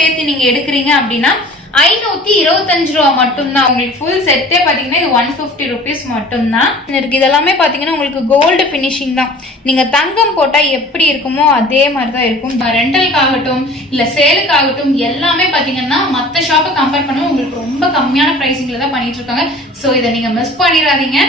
சேர்த்து நீங்க எடுக்கிறீங்க அப்படின்னா 525 ரூபா மட்டும்தான். உங்களுக்கு ஃபுல் செட்டே பாத்தீங்கன்னா இது 150 rupees மட்டும்தான் இருக்கு. இதெல்லாமே பாத்தீங்கன்னா உங்களுக்கு கோல்டு பினிஷிங் தான். நீங்க தங்கம் போட்டா எப்படி இருக்குமோ அதே மாதிரிதான் இருக்கும். ரெண்டலுக்காகட்டும் இல்ல சேலுக்காகட்டும் எல்லாமே பாத்தீங்கன்னா மத்த ஷாப்பை கம்பேர் பண்ணும்போது உங்களுக்கு ரொம்ப கம்மியான பிரைசிங்ல தான் பண்ணிட்டு இருக்காங்க. சோ இதை நீங்க மிஸ் பண்ணிடாதீங்க.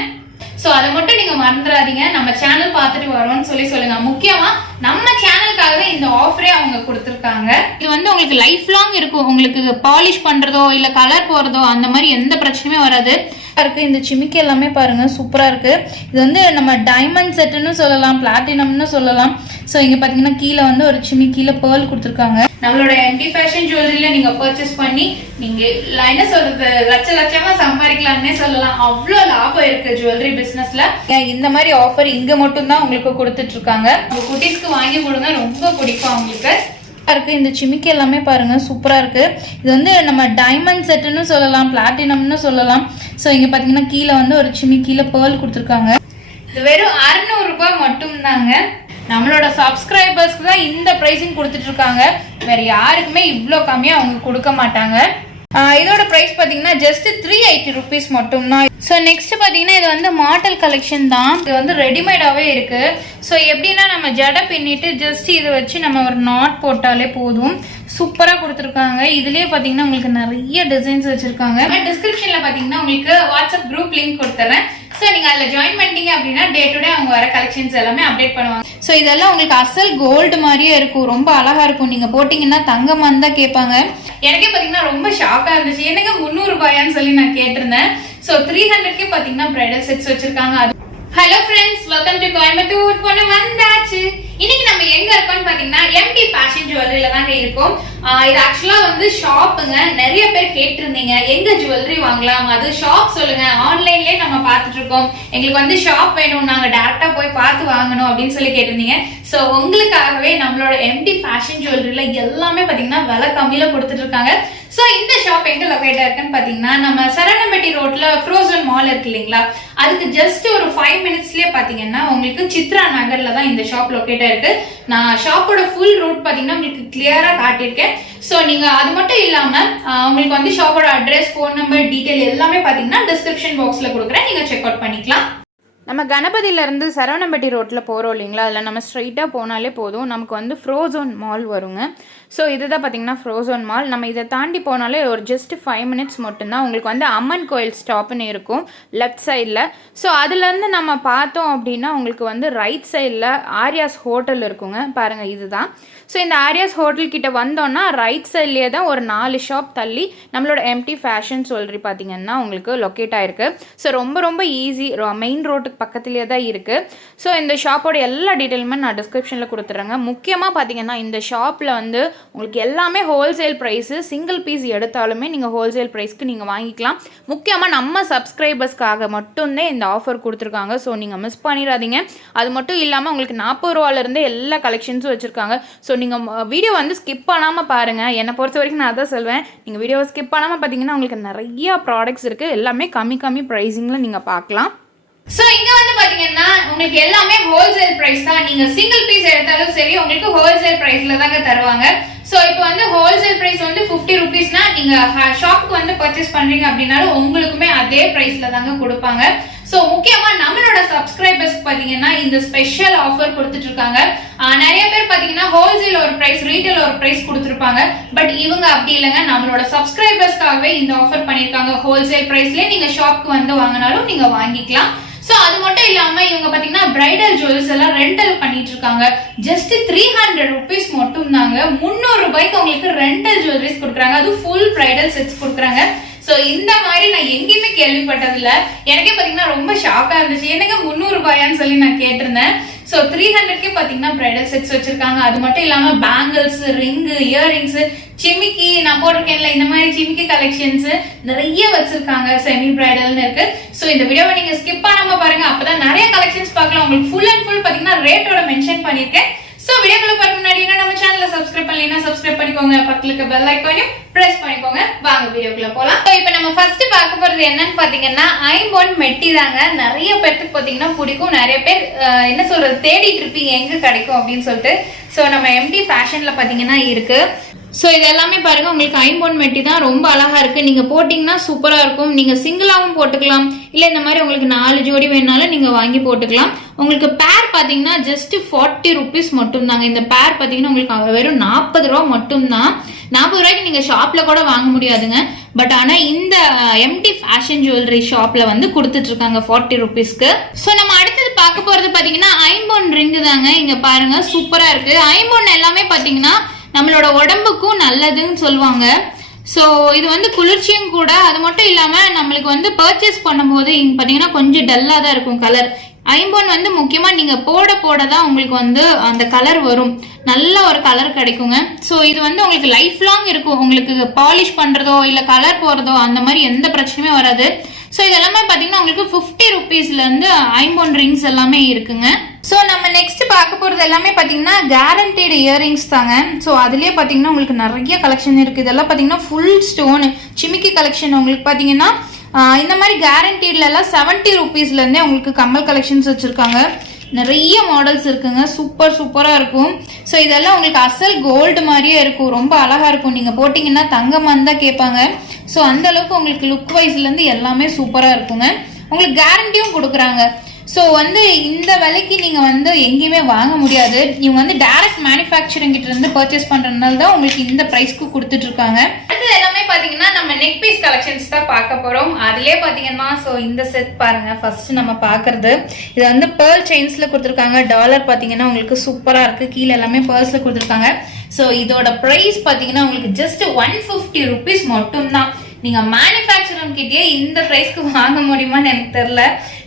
சோ அதை மட்டும் நீங்க மறந்துடாதீங்க. நம்ம சேனல் பார்த்துட்டு வரோம்னு சொல்லுங்க. முக்கியமா நம்ம சேனலுக்காகவே இந்த ஆஃபரே அவங்க கொடுத்துருக்காங்க. இது வந்து உங்களுக்கு லைஃப் லாங் இருக்கும். உங்களுக்கு பாலிஷ் பண்றதோ இல்ல கலர் போறதோ அந்த மாதிரி எந்த பிரச்சனையுமே வராது. இருக்கு இந்த சிமிக்கி எல்லாமே பாருங்க சூப்பரா இருக்கு. இது வந்து நம்ம டைமண்ட் செட்னு சொல்லலாம், பிளாட்டினம்னு சொல்லலாம். சோ இங்க பாத்தீங்கன்னா கீழே வந்து ஒரு சிமிக்கில பேர்ல் கொடுத்துருக்காங்க. நம்மளோட எம்டி ஃபேஷன் ஜுவல்லரியில நீங்க பர்ச்சேஸ் பண்ணி நீங்க என்ன சொல்றது லட்சமா சம்பாதிக்கலாம்னே சொல்லலாம். அவ்வளவு லாபம் இருக்கு ஜுவல்லரி பிசினஸ்ல. இந்த மாதிரி ஆஃபர் இங்க மட்டும் தான் உங்களுக்கு கொடுத்துட்டு இருக்காங்க. உங்க குட்டீஸ்க்கு வாங்கி கொடுங்க, ரொம்ப பிடிக்கும் அவங்களுக்கு. இருக்கு இந்த சிமிக்கி எல்லாமே பாருங்க சூப்பரா இருக்கு. இது வந்து நம்ம டைமண்ட் செட்னு சொல்லலாம், பிளாட்டினம்னு சொல்லலாம். சோ இங்க பாத்தீங்கன்னா கீழே வந்து ஒரு சிமிக்கில பேர்ல் கொடுத்துருக்காங்க. இது வெறும் 600 ரூபாய் மட்டும் தாங்க. நம்மளோட சப்ஸ்கிரைபர்ஸ்க்கு தான் இந்த பிரைசிங் கொடுத்துட்டு இருக்காங்க. வேற யாருக்குமே இவ்வளோ கம்மியா அவங்க கொடுக்க மாட்டாங்க. இதோட பிரைஸ் பாத்தீங்கன்னா ஜஸ்ட் 380 rupees மட்டும் தான். ஸோ நெக்ஸ்ட் பாத்தீங்கன்னா இது வந்து மாடல் கலெக்ஷன் தான். இது வந்து ரெடிமேடாவே இருக்கு. ஸோ எப்படின்னா நம்ம ஜடை பின்னிட்டு ஜஸ்ட் இதை வச்சு நம்ம ஒரு நாட் போட்டாலே போதும். சூப்பரா கொடுத்துருக்காங்க. இதுலயே பாத்தீங்கன்னா உங்களுக்கு நிறைய டிசைன்ஸ் வச்சிருக்காங்க. டிஸ்கிரிப்ஷன்ல பாத்தீங்கன்னா உங்களுக்கு வாட்ஸ்அப் குரூப் லிங்க் கொடுத்துறேன். ஸோ நீங்க அதுல ஜாயின் பண்ணிட்டீங்க அப்படின்னா டே டு டே அவங்க வர கலெக்ஷன்ஸ் எல்லாமே அப்டேட் பண்ணுவாங்க. ஸோ இதெல்லாம் உங்களுக்கு அசல் கோல்டு மாதிரியே இருக்கும். ரொம்ப அழகா இருக்கும். நீங்க போட்டீங்கன்னா தங்கமான்னு தான் கேட்பாங்க. எனக்கே பாத்தீங்கன்னா ரொம்ப ஷாக்கா இருந்துச்சு. எனக்கு 300 ரூபாயான்னு சொல்லி நான் கேட்டிருந்தேன். ஸோ 300க்கே பாத்தீங்கன்னா பிரைடல் செட்ஸ் வச்சிருக்காங்க. Hello friends, welcome to Coimbatore. பொண்ணு வந்தாச்சு. இன்னைக்கு நம்ம எங்க இருக்கோம்னு பாத்தீங்கன்னா எம்டி ஃபேஷன் ஜுவல்லரியில தாங்க இருக்கோம். இது ஆக்சுவலா வந்து ஷாப்புங்க. நிறைய பேர் கேட்டிருந்தீங்க எங்க ஜுவல்லரி வாங்கலாம், அது ஷாப் சொல்லுங்க. ஆன்லைன்லயே நம்ம பாத்துட்டு இருக்கோம், எங்களுக்கு வந்து ஷாப் வேணும், நாங்க டைரக்டா போய் பார்த்து வாங்கணும் அப்படின்னு சொல்லி கேட்டிருந்தீங்க. சோ உங்களுக்காகவே நம்மளோட எம்டி ஃபேஷன் ஜுவல்லரியில எல்லாமே பாத்தீங்கன்னா விலை கம்மியில கொடுத்துட்டு இருக்காங்க. சோ இந்த ஷாப் எங்க லொகேட் இருக்குன்னு பாத்தீங்கன்னா நம்ம சரவணம்பட்டி ரோட்ல ஃப்ரோசன் மால் இருக்கு இல்லைங்களா, அதுக்கு ஜஸ்ட் ஒரு 5 minutesலயே பாத்தீங்கன்னா உங்களுக்கு சித்ரா நகர்ல தான் இந்த ஷாப் லொகேட் இருக்கு. நான் ஷாப்போட ஃபுல் ரூட் பாத்தீங்கன்னா உங்களுக்கு கிளியரா காட்டியிருக்கேன். சோ நீங்க அது மட்டும் இல்லாம உங்களுக்கு வந்து ஷாப்போட அட்ரஸ், போன் நம்பர், டீடைல் எல்லாமே பாத்தீங்கன்னா டிஸ்கிரிப்ஷன் பாக்ஸ்ல கொடுக்குறேன், நீங்க செக் அவுட் பண்ணிக்கலாம். நம்ம கணபதியிலேருந்து சரவணம்பட்டி ரோட்டில் போகிறோம் இல்லைங்களா, அதில் நம்ம ஸ்ட்ரைட்டாக போனாலே போதும், நமக்கு வந்து ஃப்ரோசோன் மால் வருங்க. ஸோ இதுதான் பார்த்தீங்கன்னா ஃப்ரோசோன் மால். நம்ம இதை தாண்டி போனாலே ஒரு ஜஸ்ட் 5 minutes மட்டும்தான் உங்களுக்கு வந்து அம்மன் கோயில் ஸ்டாப்னு இருக்கும் லெஃப்ட் சைடில். ஸோ அதுலேருந்து நம்ம பார்த்தோம் அப்படின்னா உங்களுக்கு வந்து ரைட் சைடில் ஆரியாஸ் ஹோட்டல் இருக்குங்க. பாருங்கள் இதுதான். ஸோ இந்த ஆரியாஸ் ஹோட்டல் கிட்ட வந்தோன்னா ரைட் சைட்லேயே தான் ஒரு 4 ஷாப் தள்ளி நம்மளோட எம்டி ஃபேஷன் ஜுவல்லரி பார்த்தீங்கன்னா உங்களுக்கு லொக்கேட் ஆயிருக்கு. ஸோ ரொம்ப ஈஸி, மெயின் ரோட்டுக்கு பக்கத்துலேயே தான் இருக்குது. ஸோ இந்த ஷாப்போட எல்லா டீட்டெயிலுமே நான் டிஸ்கிரிப்ஷனில் கொடுத்துட்றேங்க. முக்கியமாக பார்த்தீங்கன்னா இந்த ஷாப்பில் வந்து உங்களுக்கு எல்லாமே ஹோல்சேல் ப்ரைஸு. சிங்கிள் பீஸ் எடுத்தாலுமே நீங்கள் ஹோல்சேல் ப்ரைஸ்க்கு நீங்கள் வாங்கிக்கலாம். முக்கியமாக நம்ம சப்ஸ்கிரைபர்ஸ்க்காக மட்டும்தான் இந்த ஆஃபர் கொடுத்துருக்காங்க. ஸோ நீங்கள் மிஸ் பண்ணிடாதீங்க. அது மட்டும் இல்லாமல் உங்களுக்கு 40 ரூபாலேருந்து எல்லா கலெக்ஷன்ஸும் வச்சுருக்காங்க. ஸோ நீங்கள் வீடியோ வந்து ஸ்கிப் பண்ணாமல் பாருங்கள். என்னை பொறுத்த வரைக்கும் நான் அதான் சொல்வேன், நீங்கள் வீடியோவை ஸ்கிப் பண்ணாமல் பார்த்தீங்கன்னா உங்களுக்கு நிறையா ப்ராடக்ட்ஸ் இருக்குது. எல்லாமே கம்மி ப்ரைஸிங்கில் நீங்கள் பார்க்கலாம். சோ இங்க வந்து பாத்தீங்கன்னா உங்களுக்கு எல்லாமே ஹோல்சேல் பிரைஸ் தான். நீங்க சிங்கிள் பீஸ் எடுத்தாலும் சரி உங்களுக்கு ஹோல்சேல் பிரைஸ்ல தாங்க தருவாங்க. சோ இப்போ வந்து ஹோல்சேல் பிரைஸ் வந்து 50 rupeesனா நீங்க ஷாப்புக்கு வந்து பர்ச்சேஸ் பண்றீங்க அப்படின்னாலும் உங்களுக்குமே அதே பிரைஸ்ல தாங்க கொடுப்பாங்க. சோ முக்கியமா நம்மளோட சப்ஸ்கிரைபர்ஸ் பாத்தீங்கன்னா இந்த ஸ்பெஷல் ஆஃபர் கொடுத்துட்டு இருக்காங்க. நிறைய பேர் பாத்தீங்கன்னா ஹோல்சேல் ஒரு பிரைஸ், ரீட்டைல் ஒரு பிரைஸ் கொடுத்துருப்பாங்க. பட் இவங்க அப்படி இல்லைங்க, நம்மளோட சப்ஸ்கிரைபர்ஸ்க்காகவே இந்த ஆஃபர் பண்ணிருக்காங்க. ஹோல்சேல் பிரைஸ்லயே நீங்க ஷாப்புக்கு வந்து வாங்கினாலும் நீங்க வாங்கிக்கலாம். சோ அது மட்டும் இல்லாம இவங்க பாத்தீங்கன்னா பிரைடல் ஜுவல்ஸ் எல்லாம் ரெண்டல் பண்ணிட்டு இருக்காங்க. ஜஸ்ட் 300 rupees மட்டும் தாங்க. 300 ரூபாய்க்கு உங்களுக்கு ரெண்டல் ஜுவல்லரிஸ் கொடுக்குறாங்க. அது ஃபுல் பிரைடல் செட்ஸ் கொடுக்குறாங்க. சோ இந்த மாதிரி நான் எங்கேயுமே கேள்விப்பட்டது இல்ல. எனக்கே பாத்தீங்கன்னா ரொம்ப ஷாக்கா இருந்துச்சு. எனக்கு 300 ரூபாயான்னு சொல்லி நான் கேட்டிருந்தேன். சோ 300க்கே பாத்தீங்கன்னா பிரைடல் செட்ஸ் வச்சிருக்காங்க. அது மட்டும் இல்லாம பேங்கிள்ஸ், ரிங்கு, இயர்ரிங்ஸ், சிமிக்கி, நான் போட்டிருக்கேன்ல இந்த மாதிரி சிமிக்கி கலெக்ஷன்ஸ் நிறைய வச்சிருக்காங்க. செமி பிரைடல்னு இருக்கு. சோ இந்த வீடியோவை நீங்க ஸ்கிப் பண்ணாம பாருங்க, அப்பதான் நிறைய கலெக்ஷன்ஸ் பார்க்கலாம். உங்களுக்கு ஃபுல் அண்ட் ஃபுல் பாத்தீங்கன்னா ரேட்டோட மென்ஷன் பண்ணிருக்கேன். சோ வீடியோக்குள்ள போறதுக்கு முன்னாடி நம்ம சேனலை சப்ஸ்கிரைப் பண்ணலைன்னா சப்ஸ்கிரைப் பண்ணிக்கோங்க, பக்கத்துல இருக்க பெல் ஐகானையும் பிரஸ் பண்ணிக்கோங்க. வாங்க வீடியோக்குள்ள போலாம். சோ இப்போ நம்ம ஃபர்ஸ்ட் பார்க்க போறது என்னன்னு பாத்தீங்கன்னா ஐம்பொன் மெட்டி தாங்க. நிறைய பேருக்கு பாத்தீங்கன்னா பிடிக்கும். நிறைய பேர் என்ன சொல்றது தேடிட்டு இருப்பீங்க எங்க கிடைக்கும் அப்படின்னு சொல்லிட்டு. சோ நம்ம எம்டி ஃபேஷன்ல பாத்தீங்கன்னா இருக்கு. ஸோ இது எல்லாமே பாருங்க உங்களுக்கு ஐம்பொன் மெட்டி தான், ரொம்ப அழகா இருக்கு. நீங்க போட்டீங்கன்னா சூப்பரா இருக்கும். நீங்க சிங்கிளாவும் போட்டுக்கலாம், இல்ல இந்த மாதிரி உங்களுக்கு 4 ஜோடி வேணாலும் நீங்க வாங்கி போட்டுக்கலாம். உங்களுக்கு பேர் பாத்தீங்கன்னா ஜஸ்ட் 40 rupees மட்டும் தாங்க. இந்த பேர் பாத்தீங்கன்னா உங்களுக்கு வெறும் 40 ரூபா மட்டும் தான். 40 ரூபாய்க்கு நீங்க ஷாப்ல கூட வாங்க முடியாதுங்க. பட் ஆனா இந்த எம்டி ஃபேஷன் ஜுவல்லரி ஷாப்ல வந்து கொடுத்துட்டு இருக்காங்க 40 rupeesக்கு. ஸோ நம்ம அடுத்தது பார்க்க போறது பாத்தீங்கன்னா ஐம்பொன் ரிங்கு தாங்க. இங்க பாருங்க சூப்பரா இருக்கு. ஐம்பொன் எல்லாமே பாத்தீங்கன்னா நம்மளோட உடம்புக்கும் நல்லதுன்னு சொல்லுவாங்க. ஸோ இது வந்து குளிர்ச்சியும் கூட. அது மட்டும் இல்லாம நம்மளுக்கு வந்து பர்ச்சேஸ் பண்ணும்போது இங்க பாத்தீங்கன்னா கொஞ்சம் டல்லா தான் இருக்கும் கலர். ஐம்பொன் வந்து முக்கியமா நீங்க போட போட தான் உங்களுக்கு வந்து அந்த கலர் வரும், நல்ல ஒரு கலர் கிடைக்குங்க. ஸோ இது வந்து உங்களுக்கு லைஃப் லாங் இருக்கும். உங்களுக்கு பாலிஷ் பண்றதோ இல்ல கலர் போறதோ அந்த மாதிரி எந்த பிரச்சனையுமே வராது. ஸோ இதெல்லாமே பாத்தீங்கன்னா உங்களுக்கு 50 rupeesல இருந்து ஐம்பொன் ரிங்ஸ் எல்லாமே இருக்குங்க. ஸோ நம்ம நெக்ஸ்ட் பார்க்க போறது எல்லாமே பாத்தீங்கன்னா கேரண்டட் இயரிங்ஸ் தாங்க. ஸோ அதுலயே பாத்தீங்கன்னா உங்களுக்கு நிறைய கலெக்ஷன் இருக்கு. இதெல்லாம் பாத்தீங்கன்னா ஃபுல் ஸ்டோன் சிமிக்கி கலெக்ஷன். உங்களுக்கு பாத்தீங்கன்னா இந்த மாதிரி கேரண்டீட்ல எல்லாம் 70 rupeesல இருந்தே உங்களுக்கு கம்மல் கலெக்ஷன்ஸ் வச்சிருக்காங்க. நிறைய மாடல்ஸ் இருக்குங்க, சூப்பரா இருக்கும். ஸோ இதெல்லாம் உங்களுக்கு அசல் கோல்டு மாதிரியே இருக்கும், ரொம்ப அழகா இருக்கும். நீங்க போட்டீங்கன்னா தங்கமான்னு தான் கேட்பாங்க. ஸோ அந்த அளவுக்கு உங்களுக்கு லுக் வைஸ்ல இருந்து எல்லாமே சூப்பரா இருக்குங்க. உங்களுக்கு கேரண்டியும் கொடுக்குறாங்க. ஸோ வந்து இந்த விலைக்கு நீங்க வந்து எங்கேயுமே வாங்க முடியாது. இவங்க வந்து டைரக்ட் மேனுஃபேக்சரிங் கிட்ட இருந்து பர்ச்சேஸ் பண்றதுனால தான் உங்களுக்கு இந்த பிரைஸ்க்கு கொடுத்துட்டு இருக்காங்க. அடுத்தது எல்லாமே பாத்தீங்கன்னா நம்ம நெக் பீஸ் கலெக்ஷன்ஸ் தான் பார்க்க போறோம். அதுலயே பாத்தீங்கன்னா ஸோ இந்த செட் பாருங்க. ஃபர்ஸ்ட் நம்ம பாக்குறது இது வந்து பேர்ல் செயின்ஸ்ல கொடுத்துருக்காங்க. டாலர் பாத்தீங்கன்னா உங்களுக்கு சூப்பரா இருக்கு. கீழே எல்லாமே பேர்ல்ஸ்ல கொடுத்துருக்காங்க. ஸோ இதோட பிரைஸ் பாத்தீங்கன்னா உங்களுக்கு ஜஸ்ட் 150 rupees மட்டும் தான். நீங்க மேனுஃபேக்சரிங் கிட்டே இந்த பிரைஸ்க்கு வாங்க முடியுமான்னு எனக்கு தெரியல.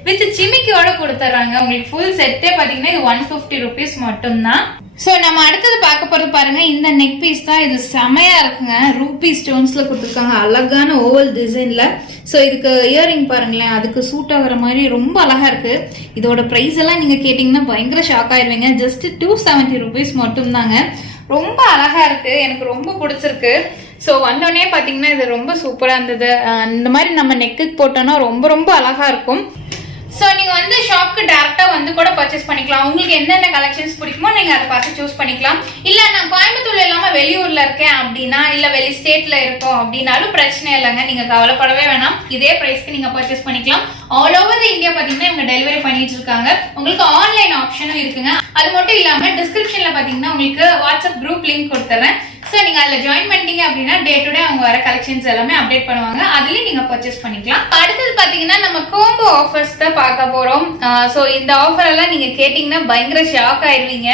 வித் சிமிக்கியோட கொடுத்துறாங்க. உங்களுக்கு ஃபுல் செட்டே பாத்தீங்கன்னா இது 150 rupees மட்டும் தான். சோ நம்ம அடுத்தது பார்க்க போறது பாருங்க, இந்த நெக் பீஸ் தான். இது செமையா இருக்குங்க. ரூபி ஸ்டோன்ஸ்ல கொடுத்துருக்காங்க, அழகான ஓவல் டிசைன்ல. சோ இதுக்கு இயரிங் பாருங்களேன், அதுக்கு சூட் ஆகுற மாதிரி ரொம்ப அழகா இருக்கு. இதோட பிரைஸ் எல்லாம் நீங்க கேட்டீங்கன்னா பயங்கர ஷாக் ஆயிருவீங்க. ஜஸ்ட் 270 rupees மட்டும் தாங்க. ரொம்ப அழகா இருக்கு, எனக்கு ரொம்ப பிடிச்சிருக்கு. ஸோ வந்தோடனே பார்த்தீங்கன்னா இது ரொம்ப சூப்பராக இருந்தது. இந்த மாதிரி நம்ம நெக்குக்கு போட்டோம்னா ரொம்ப அழகா இருக்கும். ஸோ நீங்கள் வந்து ஷாப்க்கு டேரெக்டாக வந்து கூட பர்ச்சேஸ் பண்ணிக்கலாம். உங்களுக்கு என்னென்ன கலெக்ஷன்ஸ் பிடிக்குமோ நீங்கள் அதை பார்த்து சூஸ் பண்ணிக்கலாம். இல்லை நான் கோயம்புத்தூர்ல இல்லாமல் வெளியூரில் இருக்கேன் அப்படின்னா, இல்லை வெளி ஸ்டேட்டில் இருக்கோம் அப்படின்னாலும் பிரச்சனை இல்லைங்க. நீங்கள் கவலைப்படவே வேணாம். இதே ப்ரைஸ்க்கு நீங்கள் பர்ச்சேஸ் பண்ணிக்கலாம். ஆல் ஓவர் இந்தியா பார்த்தீங்கன்னா இவங்க டெலிவரி பண்ணிட்டு இருக்காங்க. உங்களுக்கு ஆன்லைன் ஆப்ஷனும் இருக்குங்க. அது மட்டும் இல்லாமல் டிஸ்கிரிப்ஷனில் பார்த்தீங்கன்னா உங்களுக்கு வாட்ஸ்அப் குரூப் லிங்க் கொடுத்துறேன். ஸோ நீங்க அதுல ஜாயின் பண்ணிட்டீங்க அப்படின்னா டே டு டே அவங்க வர கலெக்ஷன்ஸ் எல்லாமே அப்டேட் பண்ணுவாங்க. அதுலயும் நீங்க பர்ச்சேஸ் பண்ணிக்கலாம். அடுத்தது பாத்தீங்கன்னா நம்ம கோம்போ ஆஃபர்ஸ் தான் பார்க்க போறோம். ஸோ இந்த ஆஃபர் எல்லாம் நீங்க கேட்டீங்கன்னா பயங்கர ஷாக் ஆயிடுவீங்க.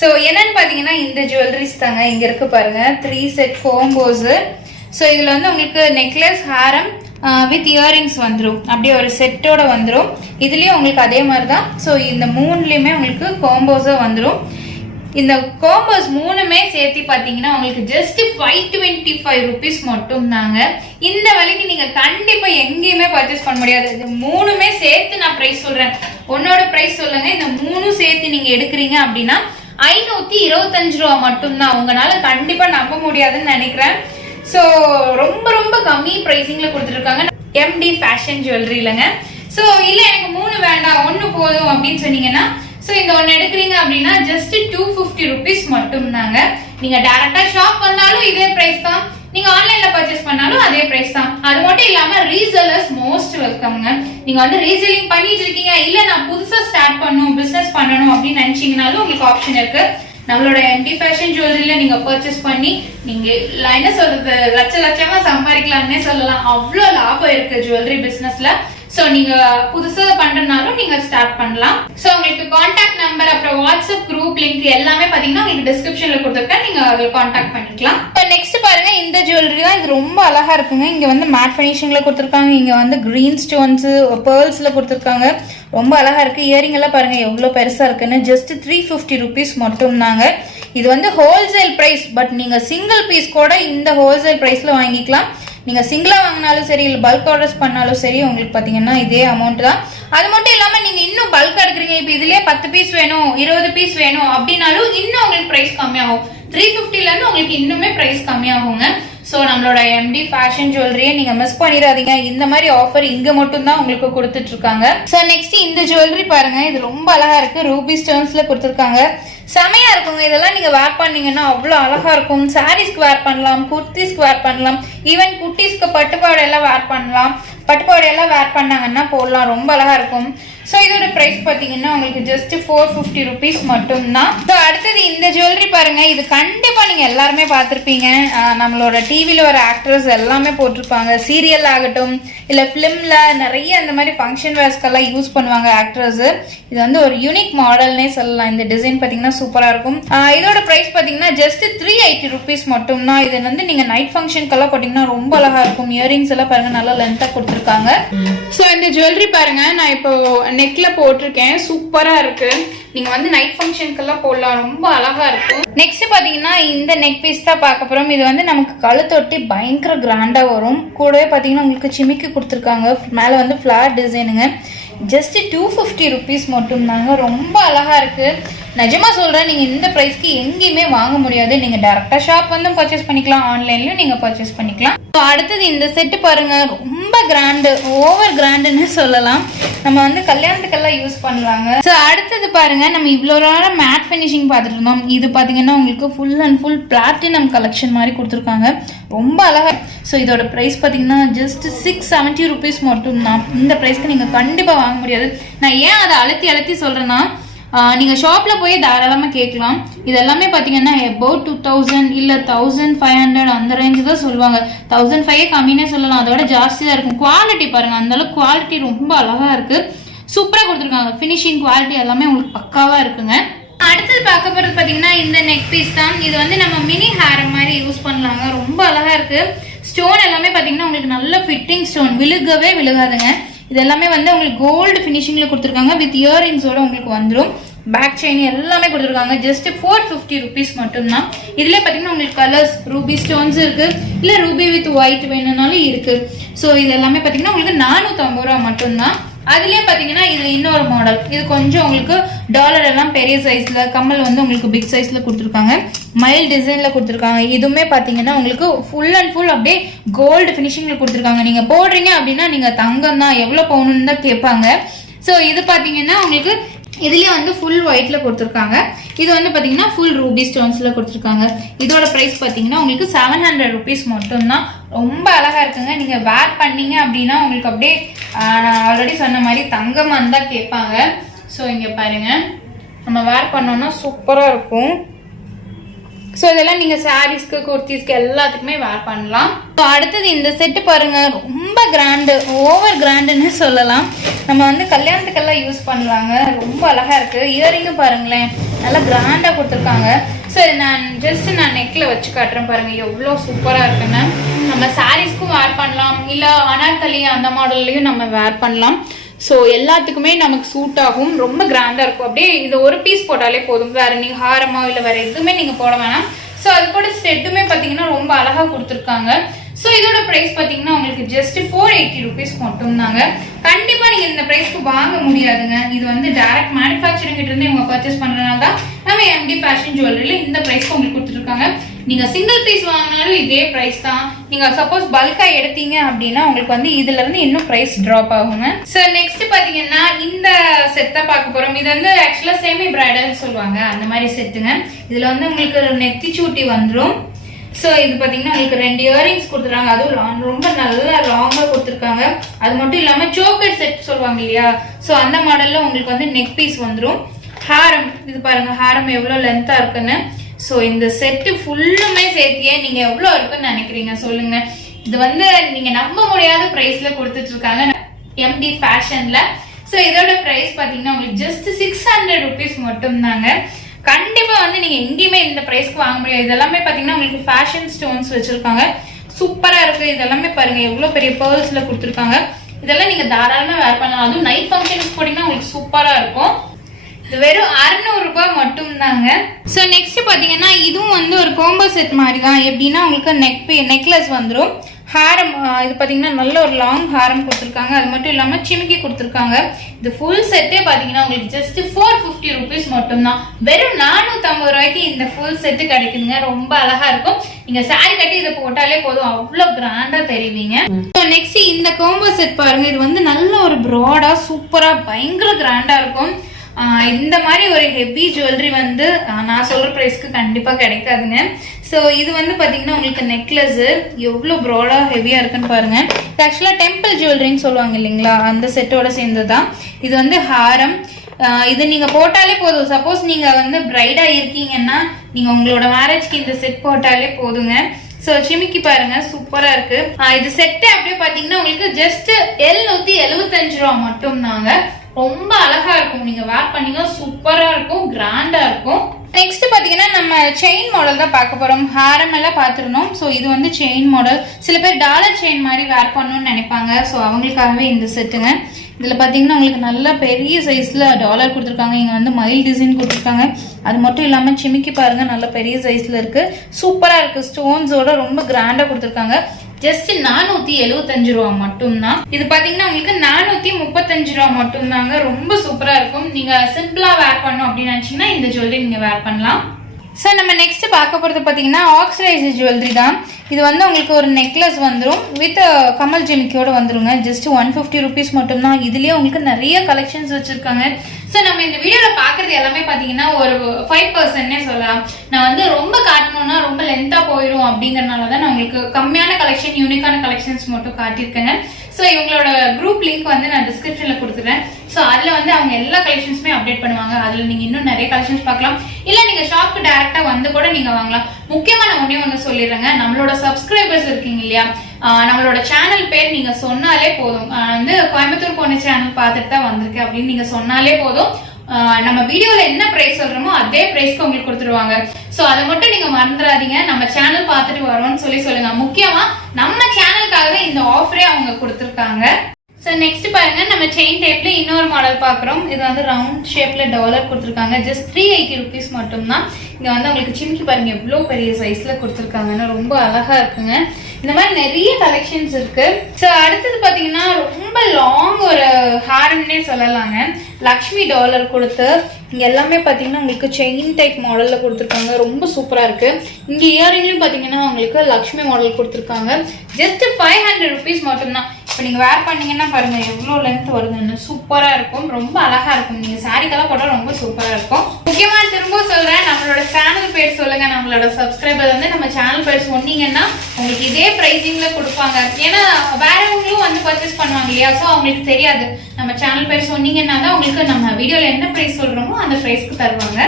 ஸோ என்னன்னு பாத்தீங்கன்னா இந்த ஜுவல்லரிஸ் தாங்க. இங்க இருக்கு பாருங்க 3 set கோம்போஸ். ஸோ இதுல வந்து உங்களுக்கு நெக்லஸ், ஹாரம் வித் இயரிங்ஸ் வந்துடும். அப்படியே ஒரு செட்டோட வந்துடும். இதுலயும் உங்களுக்கு அதே மாதிரி தான். ஸோ இந்த 3லயுமே உங்களுக்கு கோம்போஸா வந்துடும். இந்த கோம்போஸ் 3மே சேர்த்து பாத்தீங்கன்னா உங்களுக்கு ஜஸ்ட் 525 rupees மட்டும் தாங்க. இந்த விலைக்கு நீங்க கண்டிப்பா எங்கேயுமே பர்ச்சேஸ் பண்ண முடியாது. இது 3மே சேர்த்து நான் பிரைஸ் சொல்றேன். உன்னோட பிரைஸ் சொல்லுங்க. இந்த 3 சேர்த்து நீங்க எடுக்கிறீங்க அப்படின்னா 525 ரூபா மட்டும் தான். உங்களால கண்டிப்பா நம்ப முடியாதுன்னு நினைக்கிறேன். ஸோ ரொம்ப கம்மி பிரைசிங்ல கொடுத்துருக்காங்க எம்டி ஃபேஷன் ஜுவல்லரிலங்க. ஸோ இல்ல எனக்கு 3 வேண்டாம் 1 போதும் அப்படின்னு சொன்னீங்கன்னா ஸோ இந்த ஒன்று எடுக்கிறீங்க அப்படின்னா ஜஸ்ட் 250 rupees மட்டும் தாங்க. நீங்க டைரக்டா ஷாப் வந்தாலும் இதே பிரைஸ் தான், நீங்க ஆன்லைன்ல பர்ச்சேஸ் பண்ணாலும் அதே பிரைஸ் தான். அது மட்டும் இல்லாம ரீசெல்லர்ஸ் மோஸ்ட் வெல்கம்ங்க. நீங்க வந்து ரீசெல்லிங் பண்ணிட்டு இருக்கீங்க, இல்ல நான் புதுசா ஸ்டார்ட் பண்ணணும் பிசினஸ் பண்ணணும் அப்படின்னு நினைச்சீங்கனாலும் உங்களுக்கு ஆப்ஷன் இருக்கு. நம்மளோட எம்டி ஃபேஷன் ஜுவல்லரியில நீங்க பர்ச்சேஸ் பண்ணி நீங்க என்ன சொல்றது லட்சமா சம்பாதிக்கலாம்னே சொல்லலாம். அவ்வளோ லாபம் இருக்கு ஜுவல்லரி பிசினஸ்ல. சோ நீங்க புதுசா பண்றதுனாலும் நீங்க ஸ்டார்ட் பண்ணலாம். சோ உங்களுக்கு கான்டாக்ட் நம்பர் அப்புறம் வாட்ஸ்அப் குரூப் லிங்க் எல்லாமே பாத்தீங்கன்னா உங்களுக்கு டிஸ்கிரிப்ஷன்ல கொடுத்துருக்கேன். நீங்க அதில் கான்டாக்ட் பண்ணிக்கலாம். நெக்ஸ்ட் பாருங்க, இந்த ஜுவல்லரி தான். இது ரொம்ப அழகா இருக்குங்க. இங்க வந்து மேட் ஃபினிஷிங்ல கொடுத்துருக்காங்க. இங்க வந்து கிரீன் ஸ்டோன்ஸ் பேர்ல்ஸ்ல கொடுத்துருக்காங்க. ரொம்ப அழகா இருக்கு. இயரிங் எல்லாம் பாருங்க எவ்வளவு பெருசா இருக்குன்னு. ஜஸ்ட் 350 rupees மட்டும் தாங்க. இது வந்து ஹோல்சேல் பிரைஸ். பட் நீங்க சிங்கிள் பீஸ் கூட இந்த ஹோல்சேல் பிரைஸ்ல வாங்கிக்கலாம். நீங்க சிங்கிளா வாங்கினாலும் சரி, இல்லை பல்க் ஆர்டர்ஸ் பண்ணாலும் சரி, உங்களுக்கு பாத்தீங்கன்னா இதே அமௌண்ட் தான். அது மட்டும் இல்லாம நீங்க இன்னும் பல்க் எடுக்கிறீங்க, இப்ப இதுலயே 10 பீஸ் வேணும் 20 பீஸ் வேணும் அப்படின்னாலும் இன்னும் உங்களுக்கு பிரைஸ் கம்மியாகும். 350ல இருந்து உங்களுக்கு இன்னுமே பிரைஸ் கம்மியாகுங்க. ஸோ நம்மளோட எம்டி ஃபேஷன் ஜுவல்லரியை நீங்க மிஸ் பண்ணிடாதீங்க. இந்த மாதிரி ஆஃபர் இங்க மட்டும் தான் உங்களுக்கு கொடுத்துட்டு இருக்காங்க. ஸோ நெக்ஸ்ட் இந்த ஜுவல்லரி பாருங்க, இது ரொம்ப அழகா இருக்கு. ரூபி ஸ்டோன்ஸ்ல கொடுத்துருக்காங்க. செமையா இருக்குங்க. இதெல்லாம் நீங்க வேர் பண்ணீங்கன்னா அவ்வளவு அழகா இருக்கும். சாரீஸ்க்கு வேர் பண்ணலாம், குர்த்திஸ்க்கு வேர் பண்ணலாம், ஈவன் குட்டீஸ்க்கு பட்டுப்பாடை எல்லாம் வேர் பண்ணலாம். பட்டுப்பாடை எல்லாம் வேர் பண்ணாங்கன்னா போடலாம், ரொம்ப அழகா இருக்கும். ஸோ இதோட ப்ரைஸ் பார்த்தீங்கன்னா உங்களுக்கு ஜஸ்ட் 450 ருபீஸ் மட்டும்தான். ஸோ அடுத்தது இந்த ஜுவல்லரி பாருங்க. இது கண்டிப்பா நீங்க எல்லாருமே பார்த்துருப்பீங்க. நம்மளோட டிவில வர ஆக்டர்ஸ் எல்லாமே போட்டிருப்பாங்க. சீரியல் ஆகட்டும் இல்ல பிலிம்ல நிறைய இந்த மாதிரி ஃபங்க்ஷன் வேர்ஸ்க்கெல்லாம் யூஸ் பண்ணுவாங்க ஆக்டர்ஸ். இது வந்து ஒரு யூனிக் மாடல்னே சொல்லலாம். இந்த டிசைன் பார்த்தீங்கன்னா சூப்பரா இருக்கும். இதோட ப்ரைஸ் பார்த்தீங்கன்னா ஜஸ்ட் 380 ருபீஸ் மட்டும்தான். இது வந்து நீங்க நைட் ஃபங்க்ஷனுக்கெல்லாம் போட்டீங்கன்னா ரொம்ப அழகா இருக்கும். இயரிங்ஸ் எல்லாம் பாருங்க நல்லா லென்த்தா கொடுத்துருக்காங்க. ஸோ இந்த ஜுவல்லரி பாருங்க, நான் இப்போ நெக்ல போட்டிருக்கேன். சூப்பரா இருக்கு. நீங்க வந்து நைட் ஃபங்க்ஷனுக்கெல்லாம் போடலாம், ரொம்ப அழகா இருக்கும். நெக்ஸ்ட் பாத்தீங்கன்னா இந்த நெக் பீஸ் தான் பார்க்க போறோம். இது வந்து நமக்கு கழுத்தொட்டி பயங்கர கிராண்டா வரும். கூடவே பாத்தீங்கன்னா உங்களுக்கு சிமிக்கி கொடுத்துருக்காங்க. மேல வந்து ஃபிளார் டிசைனுங்க. ஜஸ்ட் 250 ருபீஸ் மட்டும் தாங்க. ரொம்ப அழகா இருக்கு. நிஜமா சொல்றேன், நீங்க இந்த பிரைஸ்க்கு எங்கேயுமே வாங்க முடியாது. நீங்க டைரக்டா ஷாப் வந்து பர்ச்சேஸ் பண்ணிக்கலாம், ஆன்லைன்லயும் நீங்க பர்ச்சேஸ் பண்ணிக்கலாம். அடுத்தது இந்த செட்டு பாருங்க, ரொம்ப கிராண்டு, ஓவர் கிராண்டுன்னு சொல்லலாம். நம்ம வந்து கல்யாணத்துக்கெல்லாம் யூஸ் பண்றாங்க. ஸோ அடுத்தது பாருங்க, நம்ம இவ்வளோ நேரம் மேட் ஃபினிஷிங் பார்த்துட்டு இருந்தோம். இது பாத்தீங்கன்னா உங்களுக்கு full and full platinum collection மாதிரி கொடுத்துருக்காங்க. ரொம்ப அழகா. ஸோ இதோட ப்ரைஸ் பார்த்தீங்கன்னா ஜஸ்ட் 670 ருபீஸ் மட்டும் தான். இந்த ப்ரைஸ்க்கு நீங்கள் கண்டிப்பாக வாங்க முடியாது. நான் ஏன் அதை அழுத்தி சொல்கிறேன்னா, நீங்கள் ஷாப்பில் போய் தாராளமாக கேட்கலாம். இதெல்லாமே பார்த்தீங்கன்னா அபவுட் 2000 இல்லை 1500 அந்த ரேஞ்சு தான் சொல்லுவாங்க. 1500 கம்மினே சொல்லலாம், அதோட ஜாஸ்தி தான் இருக்கும். குவாலிட்டி பாருங்கள், அந்தளவுக்கு குவாலிட்டி ரொம்ப அழகாக இருக்குது. சூப்பராக கொடுத்துருக்காங்க. ஃபினிஷிங் குவாலிட்டி எல்லாமே உங்களுக்கு பக்காவாக இருக்குங்க. அடுத்தது பார்க்க போகிறது பார்த்தீங்கன்னா இந்த நெக் பீஸ் தான். இது வந்து நம்ம மினி ஹேர் மாதிரி யூஸ் பண்ணலாங்க. ரொம்ப அழகா இருக்கு. ஸ்டோன் எல்லாமே பார்த்தீங்கன்னா உங்களுக்கு நல்ல ஃபிட்டிங் ஸ்டோன், விழுகவே விழுகாதுங்க. இது எல்லாமே வந்து உங்களுக்கு கோல்டு ஃபினிஷிங்ல கொடுத்துருக்காங்க. வித் இயரிங்ஸோட உங்களுக்கு வந்துடும். பேக் செயின் எல்லாமே கொடுத்துருக்காங்க. ஜஸ்ட் 450 ருபீஸ் மட்டும்தான். இதுல பார்த்தீங்கன்னா உங்களுக்கு கலர்ஸ் ரூபி ஸ்டோன்ஸ் இருக்கு, இல்லை ரூபி வித் ஒயிட் வேணும்னாலும் இருக்கு. ஸோ இது எல்லாமே பார்த்தீங்கன்னா உங்களுக்கு 450 ரூபா மட்டும்தான். அதுலயே பாத்தீங்கன்னா இது இன்னொரு மாடல். இது கொஞ்சம் உங்களுக்கு டாலர் எல்லாம் பெரிய சைஸ்ல, கம்மல் வந்து உங்களுக்கு பிக் சைஸ்ல கொடுத்துருக்காங்க. மைல் டிசைன்ல கொடுத்துருக்காங்க. இதுவுமே பாத்தீங்கன்னா உங்களுக்கு ஃபுல் அண்ட் ஃபுல் அப்படியே கோல்டு ஃபினிஷிங்ல கொடுத்துருக்காங்க. நீங்க போடுறீங்க அப்படின்னா நீங்க தங்கம் தான், எவ்வளவு பவுனுன்னு தான் கேட்பாங்க. ஸோ இது பாத்தீங்கன்னா உங்களுக்கு இதுலயே வந்து ஃபுல் ஒயிட்ல கொடுத்துருக்காங்க. இது வந்து பாத்தீங்கன்னா ஃபுல் ரூபி ஸ்டோன்ஸ்ல கொடுத்துருக்காங்க. இதோட பிரைஸ் பாத்தீங்கன்னா உங்களுக்கு 700 ருபீஸ் மட்டும்தான். ரொம்ப அழகா இருக்குங்க. நீங்க வேர் பண்ணீங்க அப்படின்னா உங்களுக்கு அப்படியே நான் ஆல்ரெடி சொன்ன மாதிரி தங்கமா இருந்தா கேட்பாங்க. ஸோ இங்க பாருங்க, நம்ம வேர் பண்ணோம்னா சூப்பரா இருக்கும். ஸோ இதெல்லாம் நீங்க சாரீஸ்க்கு குர்த்திஸ்க்கு எல்லாத்துக்குமே வேர் பண்ணலாம். ஸோ அடுத்தது இந்த செட்டு பாருங்க, ரொம்ப கிராண்டு, ஓவர் கிராண்டுன்னு சொல்லலாம். நம்ம வந்து கல்யாணத்துக்கெல்லாம் யூஸ் பண்ணலாங்க. ரொம்ப அழகா இருக்கு. இயரிங்கும் பாருங்களேன், நல்லா கிராண்டா கொடுத்துருக்காங்க. ஸோ நான் நெக்ல வச்சு காட்டுறேன் பாருங்க, எவ்வளோ சூப்பரா இருக்குன்னு. நம்ம சாரீஸ்க்கும் வேர் பண்ணலாம், இல்ல அனார்கலி அந்த மாடல்லையும் நம்ம வேர் பண்ணலாம். ஸோ எல்லாத்துக்குமே நமக்கு சூட் ஆகும். ரொம்ப கிராண்டா இருக்கும். அப்படியே இது ஒரு பீஸ் போட்டாலே போதும். வேற நீங்க ஹாரமோ இல்லை வேற எதுவுமே நீங்க போட வேணாம். ஸோ அது கூட செட்டுமே பார்த்தீங்கன்னா ரொம்ப அழகா கொடுத்துருக்காங்க. ஸோ இதோட பிரைஸ் பார்த்தீங்கன்னா உங்களுக்கு ஜஸ்ட் 480 ருபீஸ் மட்டும் தாங்க. கண்டிப்பா நீங்க இந்த பிரைஸ்க்கு வாங்க முடியாதுங்க. இது வந்து டைரக்ட் மேனுஃபேக்சரிங் கிட்ட இருந்து இவங்க பர்ச்சேஸ் பண்றதுனால தான் நம்ம எம்டி ஃபேஷன் ஜுவல்லரியில இந்த பிரைஸ்க்கு உங்களுக்கு கொடுத்துருக்காங்க. நீங்க சிங்கிள் பீஸ் வாங்கினாலும் இதே பிரைஸ் தான். நீங்க சப்போஸ் பல்கா எடுத்தீங்க அப்படின்னா உங்களுக்கு வந்து இதுல இருந்து இன்னும் பிரைஸ் டிராப் ஆகுங்க. சோ நெக்ஸ்ட் பாத்தீங்கன்னா இந்த செட்டை பார்க்க போறோம். இது வந்து ஆக்சுவலா செமி பிரைடல் சொல்லுவாங்க, அந்த மாதிரி செட்டுங்க. இதுல வந்து உங்களுக்கு நெத்தி சூட்டி வந்துடும். ஸோ இது பார்த்தீங்கன்னா உங்களுக்கு 2 இயரிங்ஸ் கொடுத்துருக்காங்க. அதுவும் ரொம்ப நல்லா லாங்காக கொடுத்துருக்காங்க. அது மட்டும் இல்லாமல் சோக்கர் செட் சொல்லுவாங்க இல்லையா, ஸோ அந்த மாடலில் உங்களுக்கு வந்து நெக் பீஸ் வந்துடும். ஹாரம் இது பாருங்க, ஹாரம் எவ்வளோ லென்த்தாக இருக்குன்னு. ஸோ இந்த செட்டு ஃபுல்லுமே சேர்த்தியே நீங்கள் எவ்வளோ இருக்குன்னு நினைக்கிறீங்க சொல்லுங்க. இது வந்து நீங்கள் நம்ப முடியாத ப்ரைஸில் கொடுத்துட்டு இருக்காங்க எம்டி ஃபேஷனில். ஸோ இதோட ப்ரைஸ் பார்த்தீங்கன்னா உங்களுக்கு ஜஸ்ட் 600 ருபீஸ் மட்டும் தாங்க. கண்டிப்பா வந்து நீங்க எங்கேயுமே இந்த பிரைஸ்க்கு வாங்க முடியாது. இதெல்லாமே பாத்தீங்கன்னா உங்களுக்கு ஃபேஷன் ஸ்டோன்ஸ் வச்சிருக்காங்க. சூப்பரா இருக்கு. இதெல்லாமே பாருங்க எவ்வளவு பெரிய பேர்ல்ஸ்ல கொடுத்துருக்காங்க. இதெல்லாம் நீங்க தாராளமா வேர் பண்ணலாம். அதுவும் நைட் ஃபங்க்ஷனுக்கு போட்டீங்கன்னா உங்களுக்கு சூப்பரா இருக்கும். இது வெறும் 600 ரூபாய் மட்டும் தாங்க. ஸோ நெக்ஸ்ட் பாத்தீங்கன்னா இதுவும் வந்து ஒரு கோம்போ செட் மாதிரி தான். எப்படின்னா உங்களுக்கு நெக்லஸ் வந்துடும். ஹாரம் இது பார்த்தீங்கன்னா நல்ல ஒரு லாங் ஹாரம் கொடுத்துருக்காங்க. அது மட்டும் இல்லாமல் சிமிக்கி கொடுத்துருக்காங்க. இது ஃபுல் செட்டே பார்த்தீங்கன்னா உங்களுக்கு ஜஸ்ட் 450 ருபீஸ் மட்டும்தான். வெறும் 450 ரூபாய்க்கு இந்த ஃபுல் செட்டு கிடைக்குதுங்க. ரொம்ப அழகா இருக்கும். நீங்க சாரி கட்டி இதை போட்டாலே போதும், அவ்வளோ கிராண்டா தெரிவிங்க. நெக்ஸ்ட் இந்த கோம்போ செட் பாருங்க. இது வந்து நல்ல ஒரு ப்ராடா சூப்பரா பயங்கர கிராண்டா இருக்கும். இந்த மாதிரி ஒரு ஹெவி ஜுவல்லரி வந்து நான் சொல்ற பிரைஸ்க்கு கண்டிப்பா கிடைக்காதுங்க. ஸோ இது வந்து பாத்தீங்கன்னா உங்களுக்கு நெக்லஸ் எவ்வளோ ப்ராடா ஹெவியா இருக்குன்னு பாருங்க. இது ஆக்சுவலா டெம்பிள் ஜுவல்லரின்னு சொல்லுவாங்க இல்லைங்களா, அந்த செட்டோட சேர்ந்துதான். இது வந்து ஹாரம். இது நீங்க போட்டாலே போதும். சப்போஸ் நீங்க வந்து பிரைடா இருக்கீங்கன்னா நீங்க உங்களோட மேரேஜ்க்கு இந்த செட் போட்டாலே போதுங்க. சோ சிமிக்கி பாருங்க, சூப்பரா இருக்கு. இது செட் அப்படியே பாத்தீங்கன்னா உங்களுக்கு ஜஸ்ட் 775 ரூபா மட்டும் தாங்க. ரொம்ப அழகா இருக்கும், நீங்க வேர் பண்ணீங்க சூப்பரா இருக்கும், கிராண்டா இருக்கும். நெக்ஸ்ட் பாத்தீங்கன்னா நம்ம செயின் மாடல் தான் பார்க்க போறோம். ஹாரம் எல்லாம் பார்த்துருந்தோம். ஸோ இது வந்து செயின் மாடல். சில பேர் டாலர் செயின் மாதிரி வேர் பண்ணணும்னு நினைப்பாங்க. ஸோ அவங்களுக்காகவே இந்த செட்டுங்க. இதுல பாத்தீங்கன்னா உங்களுக்கு நல்ல பெரிய சைஸ்ல டாலர் கொடுத்துருக்காங்க. இங்க வந்து மயில் டிசைன் கொடுத்துருக்காங்க. அது மட்டும் இல்லாம சிமிக்கி பாருங்க, நல்ல பெரிய சைஸ்ல இருக்கு, சூப்பரா இருக்கு. ஸ்டோன்ஸோட ரொம்ப கிராண்டா கொடுத்துருக்காங்க. ஜஸ்ட் 475 ரூபா மட்டும்தான். இது பாத்தீங்கன்னா உங்களுக்கு 435 ரூபா மட்டும்தாங்க. ரொம்ப சூப்பரா இருக்கும். நீங்க சிம்பிளா வேர் பண்ணணும் அப்படின்னு நினைச்சீங்கன்னா இந்த ஜுவல்லரி நீங்க வேர் பண்ணலாம். ஸோ நம்ம நெக்ஸ்ட் பார்க்க போகிறது பார்த்தீங்கன்னா ஆக்சிடைஸ் ஜுவல்லரி தான். இது வந்து உங்களுக்கு ஒரு நெக்லஸ் வந்துடும் வித் கமல் ஜிமிக்கியோட வந்துருங்க. ஜஸ்ட் 150 ருபீஸ் மட்டும்தான். இதுலேயே உங்களுக்கு நிறைய கலெக்ஷன்ஸ் வச்சுருக்காங்க. ஸோ நம்ம இந்த வீடியோவில் பார்க்குறது எல்லாமே பார்த்தீங்கன்னா ஒரு 5%னே சொல்லலாம். நான் வந்து ரொம்ப காட்டணும்னா ரொம்ப லென்த்தாக போயிடும் அப்படிங்கிறனால தான் நான் உங்களுக்கு கம்மியான கலெக்ஷன், யூனிக்கான கலெக்ஷன்ஸ் மட்டும் காட்டியிருக்கேங்க. ஸோ இவங்களோட குரூப் லிங்க் வந்து நான் டிஸ்கிரிப்ஷனில் கொடுத்துறேன். ஸோ அதில் வந்து அவங்க எல்லா கலெக்ஷன்ஸுமே அப்டேட் பண்ணுவாங்க. அதில் நீங்கள் இன்னும் நிறைய கலெக்ஷன்ஸ் பார்க்கலாம். இல்லை நீங்கள் ஷாப்க்கு டேரெக்டாக வந்து கூட நீங்கள் வாங்கலாம். முக்கியமாக நான் ஒன்று சொல்லிடுறேங்க, நம்மளோட சப்ஸ்கிரைபர்ஸ் இருக்கீங்க இல்லையா, நம்மளோட சேனல் பேர் நீங்கள் சொன்னாலே போதும். வந்து கோயம்புத்தூர் போன சேனல் பார்த்துட்டு தான் வந்திருக்கேன் அப்படின்னு நீங்கள் சொன்னாலே போதும். நம்ம வீடியோல என்ன பிரைஸ் சொல்றோமோ அதே பிரைஸ்க்கு உங்களுக்கு கொடுத்துருவாங்க. சோ அதை மட்டும் நீங்க மறந்துடாதீங்க. நம்ம சேனல் பார்த்துட்டு வரோம்னு சொல்லுங்க. முக்கியமா நம்ம சேனலுக்காக இந்த ஆஃபரே அவங்க கொடுத்துருக்காங்க. ஸோ நெக்ஸ்ட் பாருங்க, நம்ம செயின் டைப்ல இன்னொரு மாடல் பாக்குறோம். இது வந்து ரவுண்ட் ஷேப்ல டாலர் கொடுத்துருக்காங்க. ஜஸ்ட் 380 ருபீஸ் மட்டும் தான். இங்க வந்து உங்களுக்கு சிமிக்கி பாருங்க எவ்வளவு பெரிய சைஸ்ல கொடுத்துருக்காங்கன்னு, ரொம்ப அழகா இருக்குங்க. இந்த மாதிரி நிறைய கலெக்ஷன்ஸ் இருக்கு. ஸோ அடுத்தது பாத்தீங்கன்னா ரொம்ப லாங் ஒரு ஹாரம்னே சொல்லலாங்க. லக்ஷ்மி டாலர் கொடுத்து இங்க எல்லாமே பாத்தீங்கன்னா உங்களுக்கு செயின் டைப் மாடல்ல கொடுத்துருக்காங்க. ரொம்ப சூப்பரா இருக்கு. இங்க இயரிங்லயும் பாத்தீங்கன்னா உங்களுக்கு லக்ஷ்மி மாடல் கொடுத்துருக்காங்க. ஜஸ்ட் 500 ருபீஸ் மட்டும்தான். இப்போ நீங்க வேர் பண்ணீங்கன்னா பாருங்க எவ்வளவு லென்த் வருதுன்னு, சூப்பரா இருக்கும், ரொம்ப அழகா இருக்கும். நீங்க சாரிக்கெல்லாம் போட்டா ரொம்ப சூப்பரா இருக்கும். முக்கியமா திரும்ப சொல்றேன், நம்மளோட சேனல் பேர் சொல்லுங்க. நம்மளோட சப்ஸ்கிரைபர் வந்து நம்ம சேனல் பேர் சொன்னீங்கன்னா உங்களுக்கு இதே பிரைசிங்ல கொடுப்பாங்க. ஏன்னா வேறவங்களும் வந்து பர்ச்சேஸ் பண்ணுவாங்க இல்லையா, ஸோ அவங்களுக்கு தெரியாது. நம்ம சேனல் பேர் சொன்னீங்கன்னா தான் உங்களுக்கு நம்ம வீடியோல என்ன பிரைஸ் சொல்றோமோ அந்த பிரைஸ்க்கு தருவாங்க.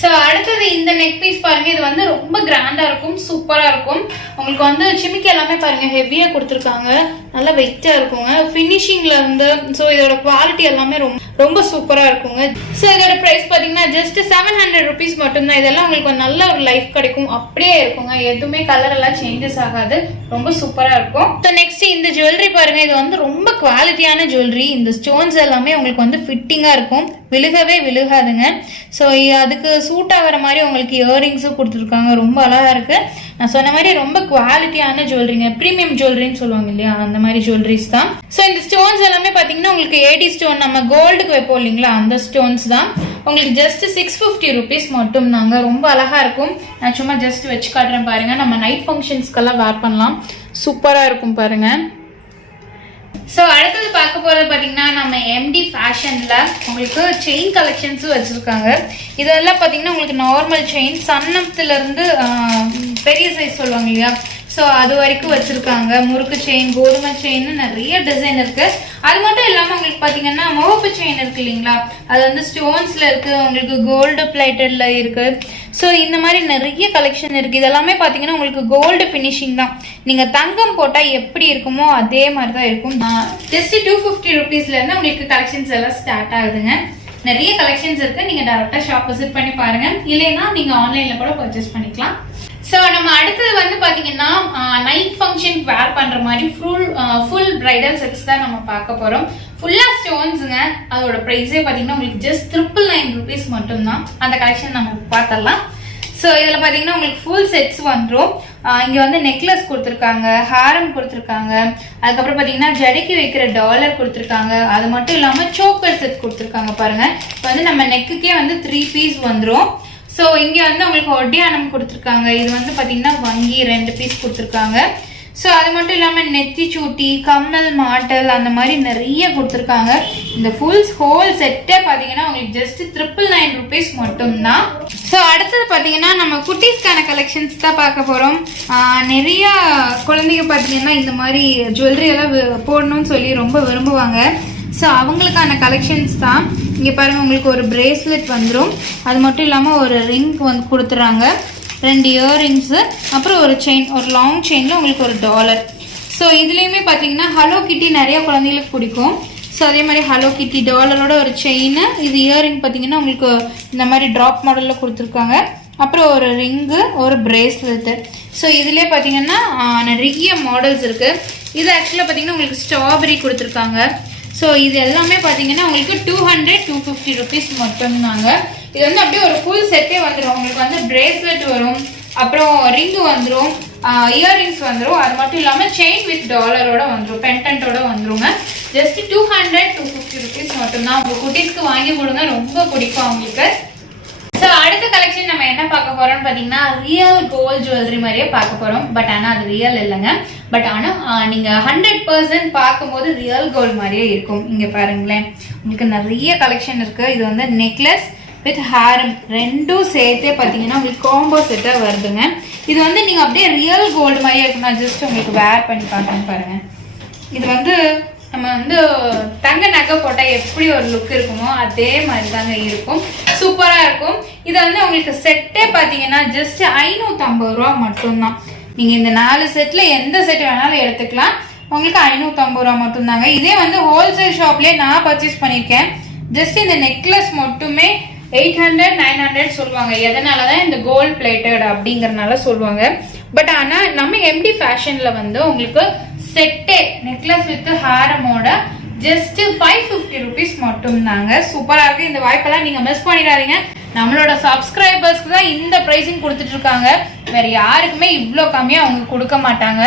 ஸோ அடுத்தது இந்த நெக் பீஸ் பாருங்க. இது வந்து ரொம்ப கிராண்டா இருக்கும், சூப்பரா இருக்கும். உங்களுக்கு வந்து சிமிக்கி எல்லாமே பாருங்க ஹெவியா கொடுத்துருக்காங்க, நல்லா வெயிட்டா இருக்குங்க. ஃபினிஷிங்ல இருந்து ஸோ இதோட குவாலிட்டி எல்லாமே ரொம்ப சூப்பரா இருக்குங்க. ஸோ இதோட பிரைஸ் பாத்தீங்கன்னா ஜஸ்ட் 700 ருபீஸ் மட்டும்தான். இதெல்லாம் உங்களுக்கு நல்ல ஒரு லைஃப் கிடைக்கும், அப்படியே இருக்குங்க. எதுவுமே கலர் எல்லாம் சேஞ்சஸ் ஆகாது, ரொம்ப சூப்பரா இருக்கும். ஸோ நெக்ஸ்ட் இந்த ஜுவல்லரி பாருங்க. இது வந்து ரொம்ப குவாலிட்டியான ஜுவல்லரி. இந்த ஸ்டோன்ஸ் எல்லாமே உங்களுக்கு வந்து ஃபிட்டிங்கா இருக்கும், விழுகவே விழுகாதுங்க. ஸோ அதுக்கு சூட் ஆகிற மாதிரி உங்களுக்கு இயரிங்ஸும் கொடுத்துருக்காங்க, ரொம்ப அழகா இருக்கு. நான் சொன்ன மாதிரி ரொம்ப குவாலிட்டியான ஜுவல்லரிங்க, ப்ரீமியம் ஜுவல்லரின்னு சொல்லுவாங்க இல்லையா, அந்த மாதிரி ஜுவல்லரிஸ் தான். ஸோ இந்த ஸ்டோன்ஸ் எல்லாமே பார்த்தீங்கன்னா உங்களுக்கு ஏடி ஸ்டோன், நம்ம கோல்டுக்கு வைப்போம் இல்லைங்களா, அந்த ஸ்டோன்ஸ் தான். உங்களுக்கு ஜஸ்ட் 650 ருபீஸ் மட்டும் தாங்க. ரொம்ப அழகா இருக்கும். நான் சும்மா ஜஸ்ட் வச்சு காட்டுறேன் பாருங்க. நம்ம நைட் ஃபங்க்ஷன்ஸ்க்கெல்லாம் வேர் பண்ணலாம், சூப்பரா இருக்கும் பாருங்க. ஸோ அடுத்தது பார்க்க போறது பார்த்தீங்கன்னா நம்ம எம்டி ஃபேஷன்ல உங்களுக்கு செயின் கலெக்ஷன்ஸும் வச்சிருக்காங்க. இதெல்லாம் பார்த்தீங்கன்னா உங்களுக்கு நார்மல் செயின், சன்னத்துல இருந்து பெரிய சைஸ் சொல்லுவாங்க இல்லையா, ஸோ அது வரைக்கும் வச்சிருக்காங்க. முறுக்கு செயின், கோதுமை செயின், நிறைய டிசைன் இருக்கு. அது மட்டும் இல்லாமல் உங்களுக்கு பார்த்தீங்கன்னா முகப்பு செயின் இருக்கு இல்லைங்களா, அது வந்து ஸ்டோன்ஸ்ல இருக்கு, உங்களுக்கு கோல்டு பிளேட்டட்ல இருக்கு. ஸோ இந்த மாதிரி நிறைய கலெக்ஷன் இருக்கு. இதெல்லாமே பார்த்தீங்கன்னா உங்களுக்கு கோல்டு ஃபினிஷிங் தான். நீங்க தங்கம் போட்டா எப்படி இருக்குமோ அதே மாதிரி தான் இருக்கும். ஜஸ்ட் 250 ருபீஸ்ல இருந்து உங்களுக்கு கலெக்ஷன்ஸ் எல்லாம் ஸ்டார்ட் ஆகுதுங்க. நிறைய கலெக்ஷன்ஸ் இருக்கு. நீங்க டைரக்டா ஷாப் விசிட் பண்ணி பாருங்க, இல்லைன்னா நீங்க ஆன்லைன்ல கூட பர்ச்சேஸ் பண்ணிக்கலாம். ஸோ நம்ம அடுத்தது வந்து பாத்தீங்கன்னா நைட் ஃபங்க்ஷன் வேர் பண்ற மாதிரி ஃபுல் பிரைடல் செட்ஸ் தான் நம்ம பார்க்க போறோம். ஃபுல்லா ஸ்டோன்ஸுங்க. அதோட ப்ரைஸே பாத்தீங்கன்னா உங்களுக்கு ஜஸ்ட் 999 ருபீஸ் மட்டும் தான். அந்த கலெக்ஷன் நம்ம பார்த்தரலாம். ஸோ இதில் பார்த்தீங்கன்னா உங்களுக்கு ஃபுல் செட்ஸ் வந்துடும். இங்கே வந்து நெக்லஸ் கொடுத்துருக்காங்க, ஹாரம் கொடுத்துருக்காங்க, அதுக்கப்புறம் பார்த்தீங்கன்னா ஜடைக்கு வைக்கிற டாலர் கொடுத்துருக்காங்க. அது மட்டும் இல்லாமல் சோக்கர் செட் கொடுத்துருக்காங்க பாருங்க. இப்போ வந்து நம்ம நெக்குக்கே வந்து 3 பீஸ் வந்துடும். ஸோ இங்கே வந்து உங்களுக்கு ஒட்டியானம் கொடுத்துருக்காங்க. இது வந்து பார்த்தீங்கன்னா வங்கி 2 பீஸ் கொடுத்துருக்காங்க. ஸோ அது மட்டும் இல்லாமல் நெத்தி சூட்டி, கம்மல், மாட்டல் அந்த மாதிரி நிறைய கொடுத்துருக்காங்க. இந்த ஃபுல்ஸ் ஹோல் செட்டே பார்த்தீங்கன்னா உங்களுக்கு ஜஸ்ட் 999 rupees மட்டும்தான். ஸோ அடுத்தது பார்த்தீங்கன்னா நம்ம குட்டீஸ்க்கான கலெக்ஷன்ஸ் தான் பார்க்க போகிறோம். நிறையா குழந்தைங்க பார்த்தீங்கன்னா இந்த மாதிரி ஜுவல்லரி எல்லாம் போடணும்னு சொல்லி ரொம்ப விரும்புவாங்க. ஸோ அவங்களுக்கான கலெக்ஷன்ஸ் தான். இங்கே பாருங்கள், உங்களுக்கு ஒரு பிரேஸ்லெட் வந்துடும். அது மட்டும் இல்லாமல் ஒரு ரிங் வந்து கொடுத்துறாங்க, 2 இயரிங்ஸு, அப்புறம் ஒரு செயின், ஒரு லாங் செயினில் உங்களுக்கு ஒரு $1. ஸோ இதுலேயுமே பார்த்தீங்கன்னா ஹலோ கிட்டி நிறைய குழந்தைங்களுக்கு பிடிக்கும். ஸோ அதே மாதிரி ஹலோ கிட்டி $1 ஒரு செயின், இது இயரிங் பார்த்தீங்கன்னா உங்களுக்கு இந்த மாதிரி ட்ராப் மாடலில் கொடுத்துருக்காங்க. அப்புறம் ஒரு ரிங்கு, ஒரு பிரேஸ்லெட்டு. ஸோ இதுலேயே பார்த்தீங்கன்னா நிறைய மாடல்ஸ் இருக்குது. இது ஆக்சுவலாக பார்த்தீங்கன்னா உங்களுக்கு ஸ்ட்ராபெரி கொடுத்துருக்காங்க. ஸோ இது எல்லாமே பார்த்தீங்கன்னா உங்களுக்கு 200-250 rupees மட்டும்தாங்க. இது வந்து அப்படியே ஒரு ஃபுல் செட்டே வந்துடும். உங்களுக்கு வந்து பிரேஸ்லெட் வரும், அப்புறம் ரிங்கு வந்துடும், இயரிங்ஸ் வந்துடும். அது மட்டும் இல்லாமல் செயின் வித் $1 வந்துடும், பென்டன்ட்டோட வந்துருங்க. ஜஸ்ட் 200-250 rupees மட்டும்தான். உங்கள் குட்டீஸ்க்கு வாங்கி கொடுங்க, ரொம்ப பிடிக்கும் அவங்களுக்கு. ஸோ அடுத்த கலெக்ஷன் நம்ம என்ன பார்க்க போறோம்னு பார்த்தீங்கன்னா ரியல் கோல்ட் ஜுவல்லரி மாதிரியே பார்க்க போறோம். பட் ஆனால் அது ரியல் இல்லைங்க. பட் ஆனால் நீங்கள் 100% பார்க்கும்போது ரியல் கோல்டு மாதிரியே இருக்கும். இங்கே பாருங்களேன், உங்களுக்கு நிறைய கலெக்ஷன் இருக்கு. இது வந்து நெக்லஸ் வித் ஹேரம் ரெண்டும் சேர்த்தே பார்த்தீங்கன்னா உங்களுக்கு காம்போ செட்டாக வருதுங்க. இது வந்து நீங்கள் அப்படியே ரியல் கோல்டு மாதிரியே இருக்கும். நான் ஜஸ்ட் உங்களுக்கு வேர் பண்ணி பார்க்கணும் பாருங்க. இது வந்து நம்ம வந்து தங்க நகை போட்டால் எப்படி ஒரு லுக் இருக்குமோ அதே மாதிரி தாங்க இருக்கும். சூப்பராக இருக்கும். இது வந்து உங்களுக்கு செட்டே பார்த்தீங்கன்னா ஜஸ்ட் 550 ரூபா மட்டும்தான். நீங்கள் இந்த 4 செட்டில் எந்த செட் வேணாலும் எடுத்துக்கலாம். உங்களுக்கு 550 ரூபா மட்டும்தாங்க. இதே வந்து ஹோல்சேல் ஷாப்லேயே நான் பர்ச்சேஸ் பண்ணியிருக்கேன். ஜஸ்ட் இந்த நெக்லஸ் மட்டுமே 800-900 சொல்லுவாங்க. எதனால தான் இந்த கோல்ட் பிளேட்டட் அப்படிங்கறனால சொல்லுவாங்க. பட் ஆனால் நம்ம எம்டி ஃபேஷனில் வந்து உங்களுக்கு செட்டே நெக்லஸ் வித் ஹாரமோட ஜஸ்ட் 550 rupees மட்டும்தாங்க. சூப்பராக இருக்கு. இந்த வாய்ப்பெல்லாம் நீங்கள் மிஸ் பண்ணிடாதீங்க. நம்மளோட சப்ஸ்கிரைபர்ஸ்க்கு தான் இந்த ப்ரைஸிங் கொடுத்துட்டு இருக்காங்க. வேற யாருக்குமே இவ்வளோ கம்மியாக அவங்க கொடுக்க மாட்டாங்க.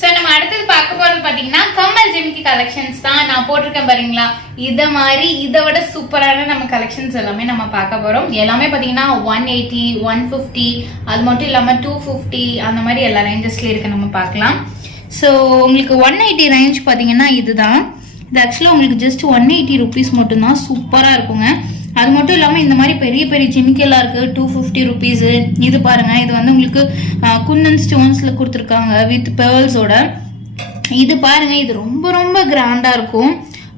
ஸோ நம்ம அடுத்தது பார்க்க போகிறது பார்த்தீங்கன்னா கம்மல் ஜிமிக்கி கலெக்ஷன்ஸ் தான். நான் போட்டிருக்கேன் பாருங்களா, இதை மாதிரி இதை விட சூப்பரான நம்ம கலெக்ஷன்ஸ் எல்லாமே நம்ம பார்க்க போகிறோம். எல்லாமே பார்த்தீங்கன்னா 180, 150, அது மட்டும் இல்லாமல் 250 அந்த மாதிரி எல்லா ரேஞ்சஸ்லேயும் இருக்கு. நம்ம பார்க்கலாம். ஸோ உங்களுக்கு 180 ரேஞ்ச் பார்த்தீங்கன்னா இதுதான். இது ஆக்சுவலாக உங்களுக்கு ஜஸ்ட் 180 rupees மட்டும்தான். சூப்பராக இருக்குங்க. அது மட்டும் இல்லாமல் இந்த மாதிரி பெரிய பெரிய ஜிமிக்கெல்லாம் இருக்குது 250 rupees. இது பாருங்கள், இது வந்து உங்களுக்கு குந்தன் ஸ்டோன்ஸில் கொடுத்துருக்காங்க வித் பேர்ல்ஸோட. இது பாருங்கள், இது ரொம்ப ரொம்ப கிராண்டாக இருக்கும்.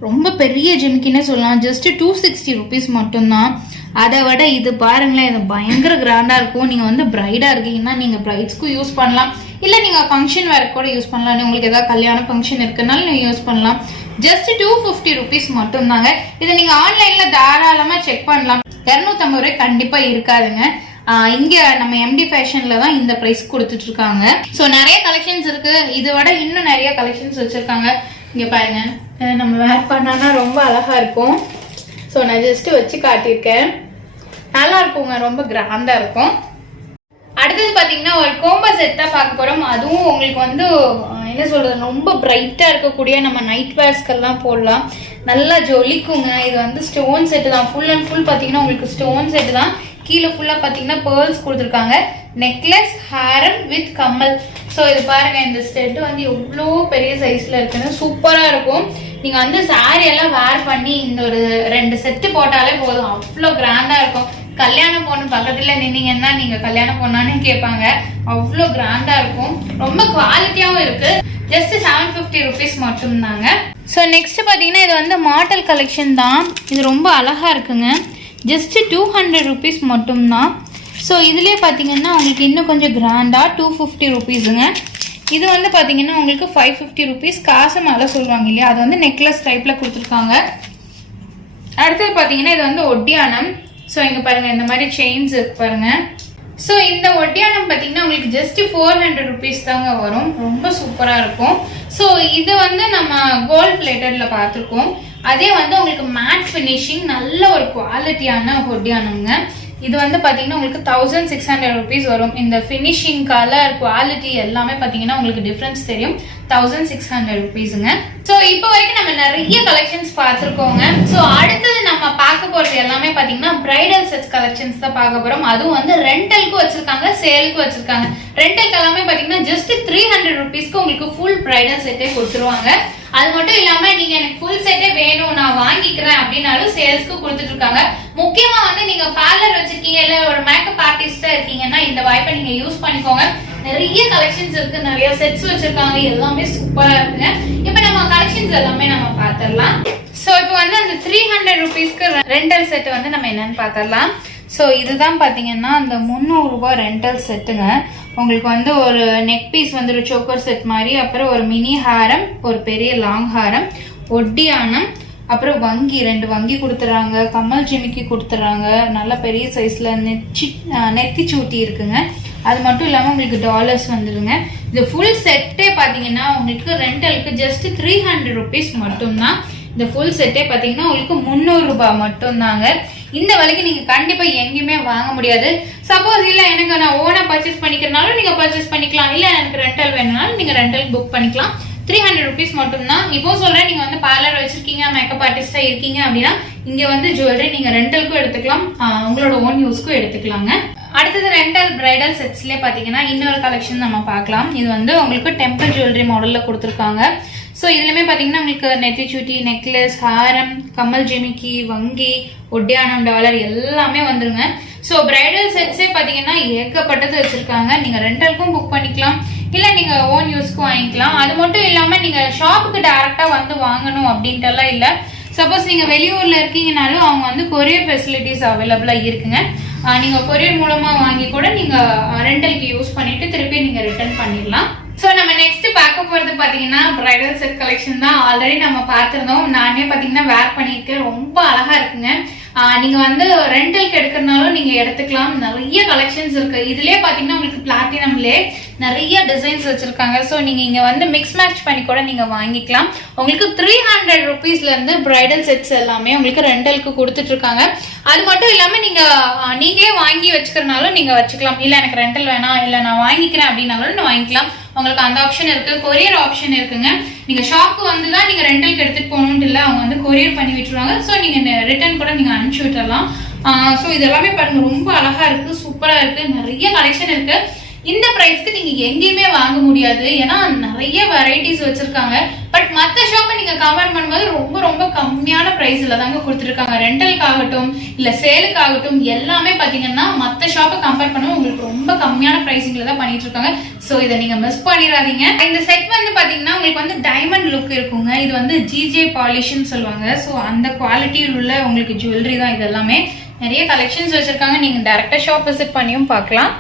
ரொம்ப பெரிய ஜிமிக்கின்னே சொல்லலாம். ஜஸ்ட் 260 rupees மட்டும்தான். அதை விட இது பாருங்களேன், இது பயங்கர கிராண்டாக இருக்கும். நீங்கள் வந்து பிரைடாக இருக்கீங்கன்னா நீங்கள் பிரைட்ஸ்க்கும் யூஸ் பண்ணலாம், இல்லை நீங்கள் ஃபங்க்ஷன் வேறு கூட யூஸ் பண்ணலாம். உங்களுக்கு ஏதாவது கல்யாண ஃபங்க்ஷன் இருக்குனாலும் நீங்கள் யூஸ் பண்ணலாம். ஜஸ்ட் 250 rupees மட்டும்தாங்க. இதை நீங்கள் ஆன்லைனில் தாராளமாக செக் பண்ணலாம். 250 ரூபாய் கண்டிப்பாக இருக்காதுங்க. இங்கே நம்ம எம்டி ஃபேஷனில் தான் இந்த ப்ரைஸ் கொடுத்துட்டு இருக்காங்க. ஸோ நிறைய கலெக்ஷன்ஸ் இருக்குது. இதை விட இன்னும் நிறைய கலெக்ஷன்ஸ் வச்சுருக்காங்க. இங்கே பாருங்க, நம்ம வேர் பண்ணோன்னா ரொம்ப அழகாக இருக்கும். ஸோ நான் ஜஸ்ட்டு வச்சு காட்டியிருக்கேன். நல்லா இருக்குங்க, ரொம்ப கிராண்டாக இருக்கும். அடுத்தது பார்த்தீங்கன்னா ஒரு கோம்போ செட் தான் பார்க்க போகிறோம். அதுவும் உங்களுக்கு வந்து என்ன சொல்கிறது, ரொம்ப பிரைட்டாக இருக்கக்கூடிய நம்ம நைட் வேர்ஸ்க்கெல்லாம் போடலாம். நல்லா ஜொலிக்குங்க. இது வந்து ஸ்டோன் செட்டு தான். ஃபுல் அண்ட் ஃபுல் பார்த்தீங்கன்னா உங்களுக்கு ஸ்டோன் செட்டு தான். கீழே ஃபுல்லாக பார்த்தீங்கன்னா பேர்ல்ஸ் கொடுத்துருக்காங்க. நெக்லஸ், ஹேரம் வித் கம்மல். ஸோ இது பாருங்கள், இந்த செட்டு வந்து எவ்வளோ பெரிய சைஸில் இருக்குன்னு சூப்பராக இருக்கும். நீங்கள் வந்து சாரி எல்லாம் வேர் பண்ணி இந்த ஒரு 2 செட்டு போட்டாலே போதும், அவ்வளோ கிராண்டாக இருக்கும். கல்யாணம் பொண்ணு பக்கத்தில் நின்னீங்கன்னா நீங்கள் கல்யாணம் பொண்ணானே கேட்பாங்க. அவ்வளோ கிராண்டாக இருக்கும். ரொம்ப குவாலிட்டியாகவும் இருக்குது. ஜஸ்ட் 750 rupees மட்டும்தாங்க. ஸோ நெக்ஸ்ட் பார்த்தீங்கன்னா இது வந்து மாடல் கலெக்ஷன் தான். இது ரொம்ப அழகாக இருக்குங்க. ஜஸ்ட் 200 rupees மட்டும்தான். ஸோ இதுலேயே பார்த்தீங்கன்னா உங்களுக்கு இன்னும் கொஞ்சம் கிராண்டாக 250 rupeesங்க. இது வந்து பார்த்தீங்கன்னா உங்களுக்கு 550 rupees. காசு மேலே சொல்லுவாங்க இல்லையா, அது வந்து நெக்லஸ் டைப்பில் கொடுத்துருக்காங்க. அடுத்தது பார்த்தீங்கன்னா இது வந்து ஒட்டியானம். ஸோ இங்கே பாருங்கள், இந்த மாதிரி செயின்ஸ் இருக்கு பாருங்கள். ஸோ இந்த ஒட்டியானம் பார்த்தீங்கன்னா உங்களுக்கு ஜஸ்ட் 400 rupees தாங்க வரும். ரொம்ப சூப்பராக இருக்கும். ஸோ இது வந்து நம்ம கோல்ட் பிளேட்டடில் பார்த்துருக்கோம். அதே வந்து உங்களுக்கு மேட் ஃபினிஷிங் நல்ல ஒரு குவாலிட்டியான ஒட்டியானம்ங்க. இது வந்து பாத்தீங்கன்னா உங்களுக்கு 1600 rupees வரும். இந்த ஃபினிஷிங், கலர், குவாலிட்டி எல்லாமே பாத்தீங்கன்னா உங்களுக்கு டிஃபரன்ஸ் தெரியும். 1600 rupeesங்க. ஸோ இப்போ வரைக்கும் நம்ம நிறைய கலெக்ஷன்ஸ் பார்த்துருக்கோங்க. ஸோ அடுத்தது நம்ம பார்க்க போறது எல்லாமே பாத்தீங்கன்னா பிரைடல் செட்ஸ் கலெக்ஷன்ஸ் தான் பார்க்க போறோம். அதுவும் வந்து ரெண்டலுக்கு வச்சிருக்காங்க, சேலுக்கு வச்சிருக்காங்க. ரெண்டலுக்கு எல்லாமே பாத்தீங்கன்னா ஜஸ்ட் 300 rupeesக்கு உங்களுக்கு ஃபுல் பிரைடல் செட்டே கொடுத்துருவாங்க. அது மட்டும் இல்லாம நீங்க எனக்கு ஃபுல் செட்டே வேணும், நான் வாங்கிக்கிறேன் அப்படின்னாலும் சேல்ஸ்க்கு கொடுத்துட்டு இருக்காங்க. முக்கியமா வந்து நீங்க பார்லர் வச்சிருக்கீங்க, இல்ல ஒரு மேக்கப் ஆர்டிஸ்டா இருக்கீங்கன்னா இந்த வாய்ப்பை நீங்க யூஸ் பண்ணிக்கோங்க. நிறைய கலெக்ஷன்ஸ் இருக்கு, நிறைய செட்ஸ் வச்சிருக்காங்க, எல்லாமே சூப்பரா இருக்குங்க. இப்போ நம்ம கலெக்ஷன்ஸ் எல்லாமே நம்ம பாத்திரலாம். சோ இப்போ வந்து அந்த 300 rupeesக்கு ரெண்டல் செட் வந்து நம்ம என்னன்னு பாத்திரலாம். ஸோ இதுதான் பார்த்தீங்கன்னா அந்த 300 ரூபாய் ரெண்டல் செட்டுங்க. உங்களுக்கு வந்து ஒரு நெக் பீஸ் வந்து ஒரு சோக்கர் செட் மாதிரி, அப்புறம் ஒரு மினி ஹாரம், ஒரு பெரிய லாங் ஹாரம், ஒட்டியானம், அப்புறம் வங்கி 2 வங்கி கொடுத்துறாங்க, கம்மல் ஜிமிக்கி கொடுத்துறாங்க, நல்ல பெரிய சைஸ்ல நெத்தி சூட்டி இருக்குங்க. அது மட்டும் இல்லாமல் உங்களுக்கு டாலர்ஸ் வந்துடுங்க. இது ஃபுல் செட்டே பார்த்தீங்கன்னா உங்களுக்கு ரெண்டலுக்கு ஜஸ்ட் 300 rupees மட்டும்தான். இந்த ஃபுல் செட்டே பார்த்தீங்கன்னா உங்களுக்கு 300 ரூபாய் மட்டும்தாங்க. இந்த விலைக்கு நீங்க கண்டிப்பா எங்கேயுமே வாங்க முடியாது. சப்போஸ் இல்ல எனக்கு நான் ஓனா பர்ச்சேஸ் பண்ணிக்கிறனாலும் நீங்க பர்ச்சேஸ் பண்ணிக்கலாம், இல்ல எனக்கு ரெண்டல் வேணும்னாலும் நீங்க ரெண்டல் புக் பண்ணிக்கலாம். 300 rupees மட்டும்தான். இப்போ சொல்றேன், நீங்க வந்து பார்லர் வச்சிருக்கீங்க, மேக்கப் ஆர்டிஸ்டா இருக்கீங்க அப்படின்னா இங்க வந்து ஜுவல்லரி நீங்க ரெண்டலுக்கும் எடுத்துக்கலாம், உங்களோட ஓன் யூஸ்க்கும் எடுத்துக்கலாங்க. அடுத்தது ரெண்டல் பிரைடல் செட்ஸ்லயே பாத்தீங்கன்னா இன்னொரு கலெக்ஷன் நம்ம பார்க்கலாம். இது வந்து உங்களுக்கு டெம்பிள் ஜுவல்லரி மாடல்ல கொடுத்துருக்காங்க. ஸோ இதுலயுமே பாத்தீங்கன்னா உங்களுக்கு நெத்திச்சூட்டி, நெக்லஸ், ஹாரம், கம்மல் ஜிமிக்கி, வங்கி, ஒட்டியானம், டாலர் எல்லாமே வந்துருங்க. ஸோ பிரைடல் செட்ஸே பாத்தீங்கன்னா ஏகப்பட்டது வச்சிருக்காங்க. நீங்க ரெண்டலுக்கும் புக் பண்ணிக்கலாம், இல்ல நீங்க ஓன் யூஸ்க்கும் வாங்கிக்கலாம். அது மட்டும் இல்லாம நீங்க ஷாப்புக்கு டைரக்டா வந்து வாங்கணும் அப்படின்ட்டு எல்லாம் இல்ல. சப்போஸ் நீங்க வெளியூர்ல இருக்கீங்கனாலும் அவங்க வந்து கொரியர் ஃபெசிலிட்டிஸ் அவைலபிளா இருக்குங்க. நீங்க கொரியர் மூலமா வாங்கி கூட நீங்க ரெண்டலுக்கு யூஸ் பண்ணிட்டு திருப்பி நீங்க ரிட்டர்ன் பண்ணிடலாம். சோ நம்ம நெக்ஸ்ட் பார்க்க போறது பாத்தீங்கன்னா பிரைடல் செட் கலெக்ஷன் தான். ஆல்ரெடி நம்ம பார்த்திருந்தோம், நானே பாத்தீங்கன்னா வேர் பண்ணிருக்கேன், ரொம்ப அழகா இருக்குங்க. நீங்க வந்து ரெண்டலுக்கு எடுக்கிறதுனாலும் நீங்க எடுத்துக்கலாம். நிறைய கலெக்ஷன்ஸ் இருக்கு. இதுலயே பாத்தீங்கன்னா உங்களுக்கு பிளாட்டினம்லயே நிறைய டிசைன்ஸ் வச்சிருக்காங்க. ஸோ நீங்க இங்க வந்து மிக்ஸ் மேட்ச் பண்ணி கூட நீங்க வாங்கிக்கலாம். உங்களுக்கு 300 rupeesல இருந்து பிரைடல் செட்ஸ் எல்லாமே உங்களுக்கு ரெண்டலுக்கு கொடுத்துட்டு இருக்காங்க. அது மட்டும் இல்லாம நீங்களே வாங்கி வச்சுக்கிறனாலும் நீங்க வச்சுக்கலாம். இல்ல எனக்கு ரெண்டல் வேணாம், இல்ல நான் வாங்கிக்கிறேன் அப்படின்னாலும் வாங்கிக்கலாம். உங்களுக்கு அந்த ஆப்ஷன் இருக்கு. கொரியர் ஆப்ஷன் இருக்குங்க. நீங்க ஷாப்க்கு வந்து தான் நீங்க ரெண்டலுக்கு எடுத்துட்டு போகணும்னு இல்லை, அவங்க வந்து கொரியர் பண்ணி விட்டுருவாங்க. ஸோ நீங்க ரிட்டர்ன் கூட நீங்க அனுப்பிச்சு விட்டுறலாம். ஸோ இது எல்லாமே பாருங்க, ரொம்ப அழகா இருக்கு, சூப்பரா இருக்கு, நிறைய கலெக்ஷன் இருக்கு. இந்த பிரைஸ்க்கு நீங்க எங்கேயுமே வாங்க முடியாது, ஏன்னா நிறைய வெரைட்டிஸ் வச்சிருக்காங்க. பட் மற்ற ஷாப்பை நீங்க கம்பேர் பண்ணும்போது ரொம்ப ரொம்ப கம்மியான பிரைஸ்ல தாங்க கொடுத்துருக்காங்க. ரெண்டலுக்காகட்டும் இல்ல சேலுக்காகட்டும் எல்லாமே பாத்தீங்கன்னா மற்ற ஷாப்பை கம்பேர் பண்ணும்போது உங்களுக்கு ரொம்ப கம்மியான பிரைசிங்ல தான் பண்ணிட்டு இருக்காங்க. சோ இதை நீங்க மிஸ் பண்ணிடாதீங்க. இந்த செட் வந்து பாத்தீங்கன்னா உங்களுக்கு வந்து டைமண்ட் லுக் இருக்குங்க. இது வந்து ஜிஜே பாலிஷ்னு சொல்லுவாங்க. சோ அந்த குவாலிட்டியில் உள்ள உங்களுக்கு ஜுவல்லரி தான் இது எல்லாமே. நிறைய கலெக்ஷன்ஸ் வச்சிருக்காங்க, நீங்க டைரக்டா ஷாப் விசிட் பண்ணியும் பார்க்கலாம்.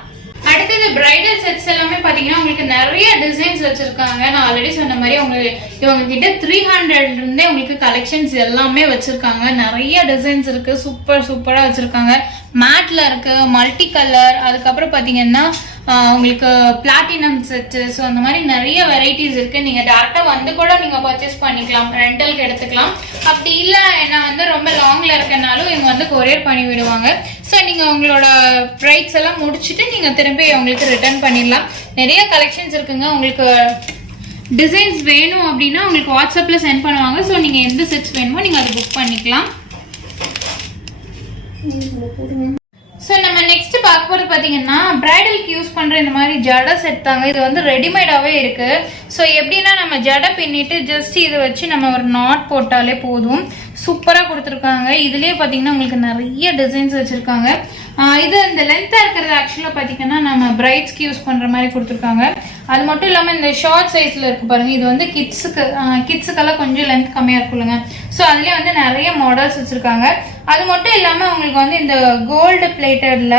அடுத்தது பிரைடல் செட்ஸ் எல்லாமே பாத்தீங்கன்னா உங்களுக்கு நிறைய டிசைன்ஸ் வச்சிருக்காங்க. நான் ஆல்ரெடி சொன்ன மாதிரி இவங்க கிட்ட 300 இருந்தே உங்களுக்கு கலெக்ஷன்ஸ் எல்லாமே வச்சிருக்காங்க. நிறைய டிசைன்ஸ் இருக்கு, சூப்பரா வச்சிருக்காங்க. மேட்ல இருக்கு, மல்டி கலர், அதுக்கப்புறம் பாத்தீங்கன்னா உங்களுக்கு பிளாட்டினம் செட். ஸோ அந்த மாதிரி நிறைய வெரைட்டிஸ் இருக்கு. நீங்க டேரக்டா வந்து கூட நீங்க பர்ச்சேஸ் பண்ணிக்கலாம், ரெண்டலுக்கு எடுத்துக்கலாம். அப்படி இல்ல நான் வந்து ரொம்ப லாங்ல இருக்கனாலும் இவங்க வந்து கொரியர் பண்ணி விடுவாங்க. ஸோ நீங்க உங்களோட ப்ரைஸ் எல்லாம் முடிச்சுட்டு நீங்க திரும்பி உங்களுக்கு ரிட்டர்ன் பண்ணிடலாம். நிறைய கலெக்ஷன்ஸ் இருக்குங்க. உங்களுக்கு டிசைன்ஸ் வேணும் அப்படின்னா உங்களுக்கு வாட்ஸ்அப்ல சென்ட் பண்ணுவாங்க. ஸோ நீங்க எந்த செட்ஸ் வேணுமோ நீங்க அதை புக் பண்ணிக்கலாம். ஸோ நம்ம நெக்ஸ்ட் பார்க்க போறது பாத்தீங்கன்னா பிரைடலுக்கு யூஸ் பண்ற இந்த மாதிரி ஜடை செட் தாங்க. இது வந்து ரெடிமேடாவே இருக்கு. ஸோ எப்படின்னா நம்ம ஜடை பின்னிட்டு ஜஸ்ட் இதை வச்சு நம்ம ஒரு நாட் போட்டாலே போதும். சூப்பரா கொடுத்துருக்காங்க. இதுலயே பாத்தீங்கன்னா உங்களுக்கு நிறைய டிசைன்ஸ் வச்சிருக்காங்க. இது இந்த லென்த்தா இருக்கிறது ஆக்சுவலா பாத்தீங்கன்னா நம்ம பிரைட்ஸ்க்கு யூஸ் பண்ற மாதிரி கொடுத்துருக்காங்க. அது மட்டும் இல்லாம இந்த ஷார்ட் சைஸ்ல இருக்கு பாருங்க, இது வந்து கிட்ஸுக்கெல்லாம் கொஞ்சம் லென்த் கம்மியா இருக்குல்லுங்க. ஸோ அதுலயே வந்து நிறைய மாடல்ஸ் வச்சிருக்காங்க. அது மட்டும் இல்லாம உங்களுக்கு வந்து இந்த கோல்டு பிளேட்டட்ல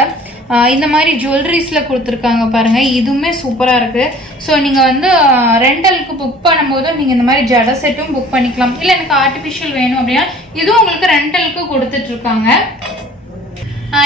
இந்த மாதிரி ஜுவல்லரிஸ்ல கொடுத்துருக்காங்க பாருங்க, இதுவுமே சூப்பரா இருக்கு. ஸோ நீங்க வந்து ரெண்டலுக்கு புக் பண்ணும்போது நீங்க இந்த மாதிரி ஜட செட்டும் புக் பண்ணிக்கலாம். இல்ல எனக்கு ஆர்டிபிஷியல் வேணும் அப்படின்னா இதுவும் உங்களுக்கு ரெண்டலுக்கு கொடுத்துட்டு இருக்காங்க.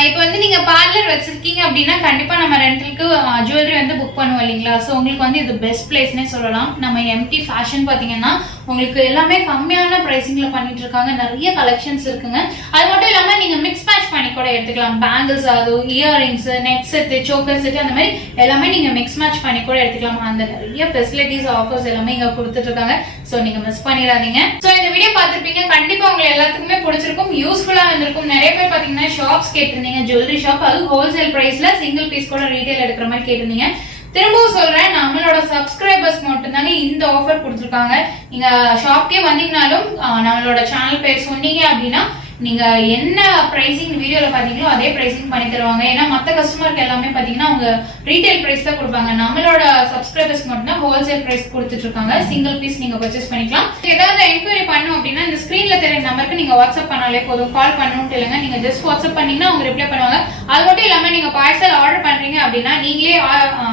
இப்போ வந்து நீங்க பார்லர் வச்சிருக்கீங்க அப்படின்னா கண்டிப்பா நம்ம ரெண்டலுக்கு ஜுவல்லரி வந்து புக் பண்ணுவோம் இல்லைங்களா. ஸோ உங்களுக்கு வந்து இது பெஸ்ட் பிளேஸ்னே சொல்லலாம். நம்ம எம்டி ஃபேஷன் பாத்தீங்கன்னா உங்களுக்கு எல்லாமே கம்மியான பிரைசிங்ல பண்ணிட்டு இருக்காங்க. நிறைய கலெக்ஷன்ஸ் இருக்குங்க. அது மட்டும் இல்லாம நீங்க மிக்ஸ் மேட்ச் பண்ணி கூட எடுத்துக்கலாம். பேங்கிள்ஸ், அது earrings, neck set, choker set, அந்த மாதிரி எல்லாமே நீங்க மிக்ஸ் மேட்ச் பண்ணி கூட எடுத்துக்கலாம். அந்த நிறைய ஃபெசிலிட்டிஸ் ஆஃபர்ஸ் எல்லாமே இங்க கொடுத்துட்டு இருக்காங்க. சோ நீங்க மிஸ் பண்ணிடாதீங்க. சோ இந்த வீடியோ பார்த்திருப்பீங்க. கண்டிப்பா உங்களுக்கு எல்லாத்துக்குமே பிடிச்சிருக்கும், யூஸ்ஃபுல்லா இருந்திருக்கும். நிறைய பேர் பாத்தீங்கன்னா ஷாப்ஸ் கேட்டிருந்தீங்க, ஜுவல்லரி ஷாப், அது ஹோல்சேல் பிரைஸ்ல சிங்கிள் பீஸ் கூட ரீட்டைல் எடுக்கிற மாதிரி கேட்டிருந்தீங்க. திரும்பவும் சொல்றேன், நம்மளோட சப்ஸ்கிரைபர்ஸ் மட்டும் தாங்க இந்த ஆஃபர் கொடுத்துருக்காங்க. நீங்க ஷாப்க்கே வந்தீங்கனாலும் நம்மளோட சேனல் பேர் சொன்னீங்க அப்படின்னா நீங்க என்ன பிரைசிங் வீடியோல பாத்தீங்களோ அதே பிரைசிங் பண்ணி தருவாங்க. ஏன்னா மத்த கஸ்டமருக்கு எல்லாமே பாத்தீங்கன்னா அவங்க ரீட்டைல் பிரைஸ் தான் கொடுப்பாங்க. நம்மளோட சப்ஸ்கிரைபர்ஸ் மட்டும் தான் ஹோல்சேல் பிரைஸ் கொடுத்துட்டு இருக்காங்க. சிங்கிள் பீஸ் நீங்க பர்ச்சேஸ் பண்ணிக்கலாம். ஏதாவது என்கொயரி பண்ணும் அப்படின்னா இந்த ஸ்கிரீன்ல தெரிய நம்பருக்கு நீங்க வாட்ஸ்அப் பண்ணாலே போதும். கால் பண்ணணும்னு இல்லைங்க, நீங்க ஜஸ்ட் வாட்ஸ்அப் பண்ணீங்கன்னா அவங்க ரிப்ளை பண்ணுவாங்க. அது மட்டும் இல்லாம நீங்க பார்சல் ஆர்டர் பண்றீங்க அப்படின்னா நீங்களே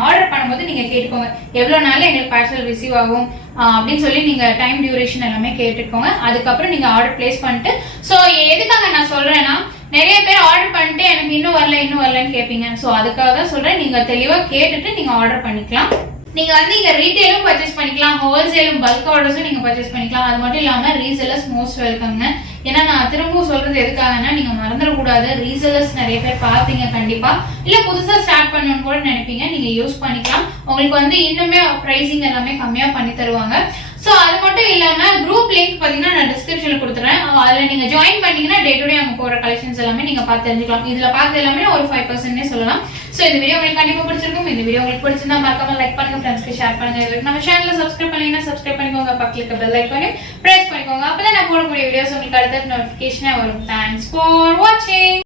ஆர்டர் பண்ணும்போது நீங்க கேட்டுக்கோங்க எவ்வளவு நாள்ல எங்களுக்கு பார்சல் ரிசீவ் ஆகும் அப்படின்னு சொல்லி நீங்க டைம் டியூரேஷன் எல்லாமே கேட்டுக்கோங்க. அதுக்கப்புறம் நீங்க ஆர்டர் பிளேஸ் பண்ணிட்டு, சோ எதுக்காக நான் சொல்றேன்னா நிறைய பேர் ஆர்டர் பண்ணிட்டு எனக்கு இன்னும் வரலன்னு கேட்பீங்க. சோ அதுக்காக தான் சொல்றேன், நீங்க தெளிவா கேட்டுட்டு நீங்க ஆர்டர் பண்ணிக்கலாம். நீங்க இங்க ரீட்டைலும் பர்ச்சேஸ் பண்ணிக்கலாம், ஹோல்சேலும் பல்க் ஆர்டர்ஸும் நீங்க பர்ச்சேஸ் பண்ணிக்கலாம். அது மட்டும் இல்லாம ரீசெல்லர்ஸ் மோஸ்ட் வெல்கம்ங்க. ஏன்னா நான் திரும்பவும் சொல்றது எதுக்காகனா நீங்க மறந்துடக்கூடாது. ரீசெல்லர்ஸ் நிறைய பேர் பாப்பீங்க கண்டிப்பா, இல்ல புதுசா ஸ்டார்ட் பண்ணணும்னு கூட நினைப்பீங்க. நீங்க யூஸ் பண்ணிக்கலாம். உங்களுக்கு இன்னுமே பிரைசிங் எல்லாமே கம்மியா பண்ணி தருவாங்க. சோ அது மட்டும் இல்லாம குரூப் லிங்க் பாத்தீங்கன்னா நான் டிஸ்கிரிப்ஷன்ல கொடுத்துறேன். அதுல நீங்க ஜாயின் பண்ணீங்கன்னா டே டு டே அங்க போற கலெக்ஷன்ஸ் எல்லாமே நீங்க பார்த்து தெரிஞ்சுக்கலாம். இதுல பார்த்து எல்லாமே ஒரு 5% சொல்லலாம். சோ இந்த வீடியோ உங்களுக்கு கண்டிப்பா பிடிச்சிருக்கும். இந்த வீடியோ உங்களுக்கு பிடிச்சிருந்தா மறக்காம லைக் பண்ணுங்க, ஃப்ரெண்ட்ஸ்க்கு ஷேர் பண்ணுங்க. நம்ம சேனலை சப்ஸ்கிரைப் பண்ணீங்கன்னா சப்ஸ்கிரைப் பண்ணிக்கோங்க, பக்கத்துல இருக்க பெல் ஐகானை பிரஸ் பண்ணிக்கோங்க. அப்பதான் நான் போடக்கூடிய வீடியோஸ் உங்களுக்கு அடுத்த நோட்டிபிகேஷனே வரும். தேங்க்ஸ் ஃபார் வாட்சிங்.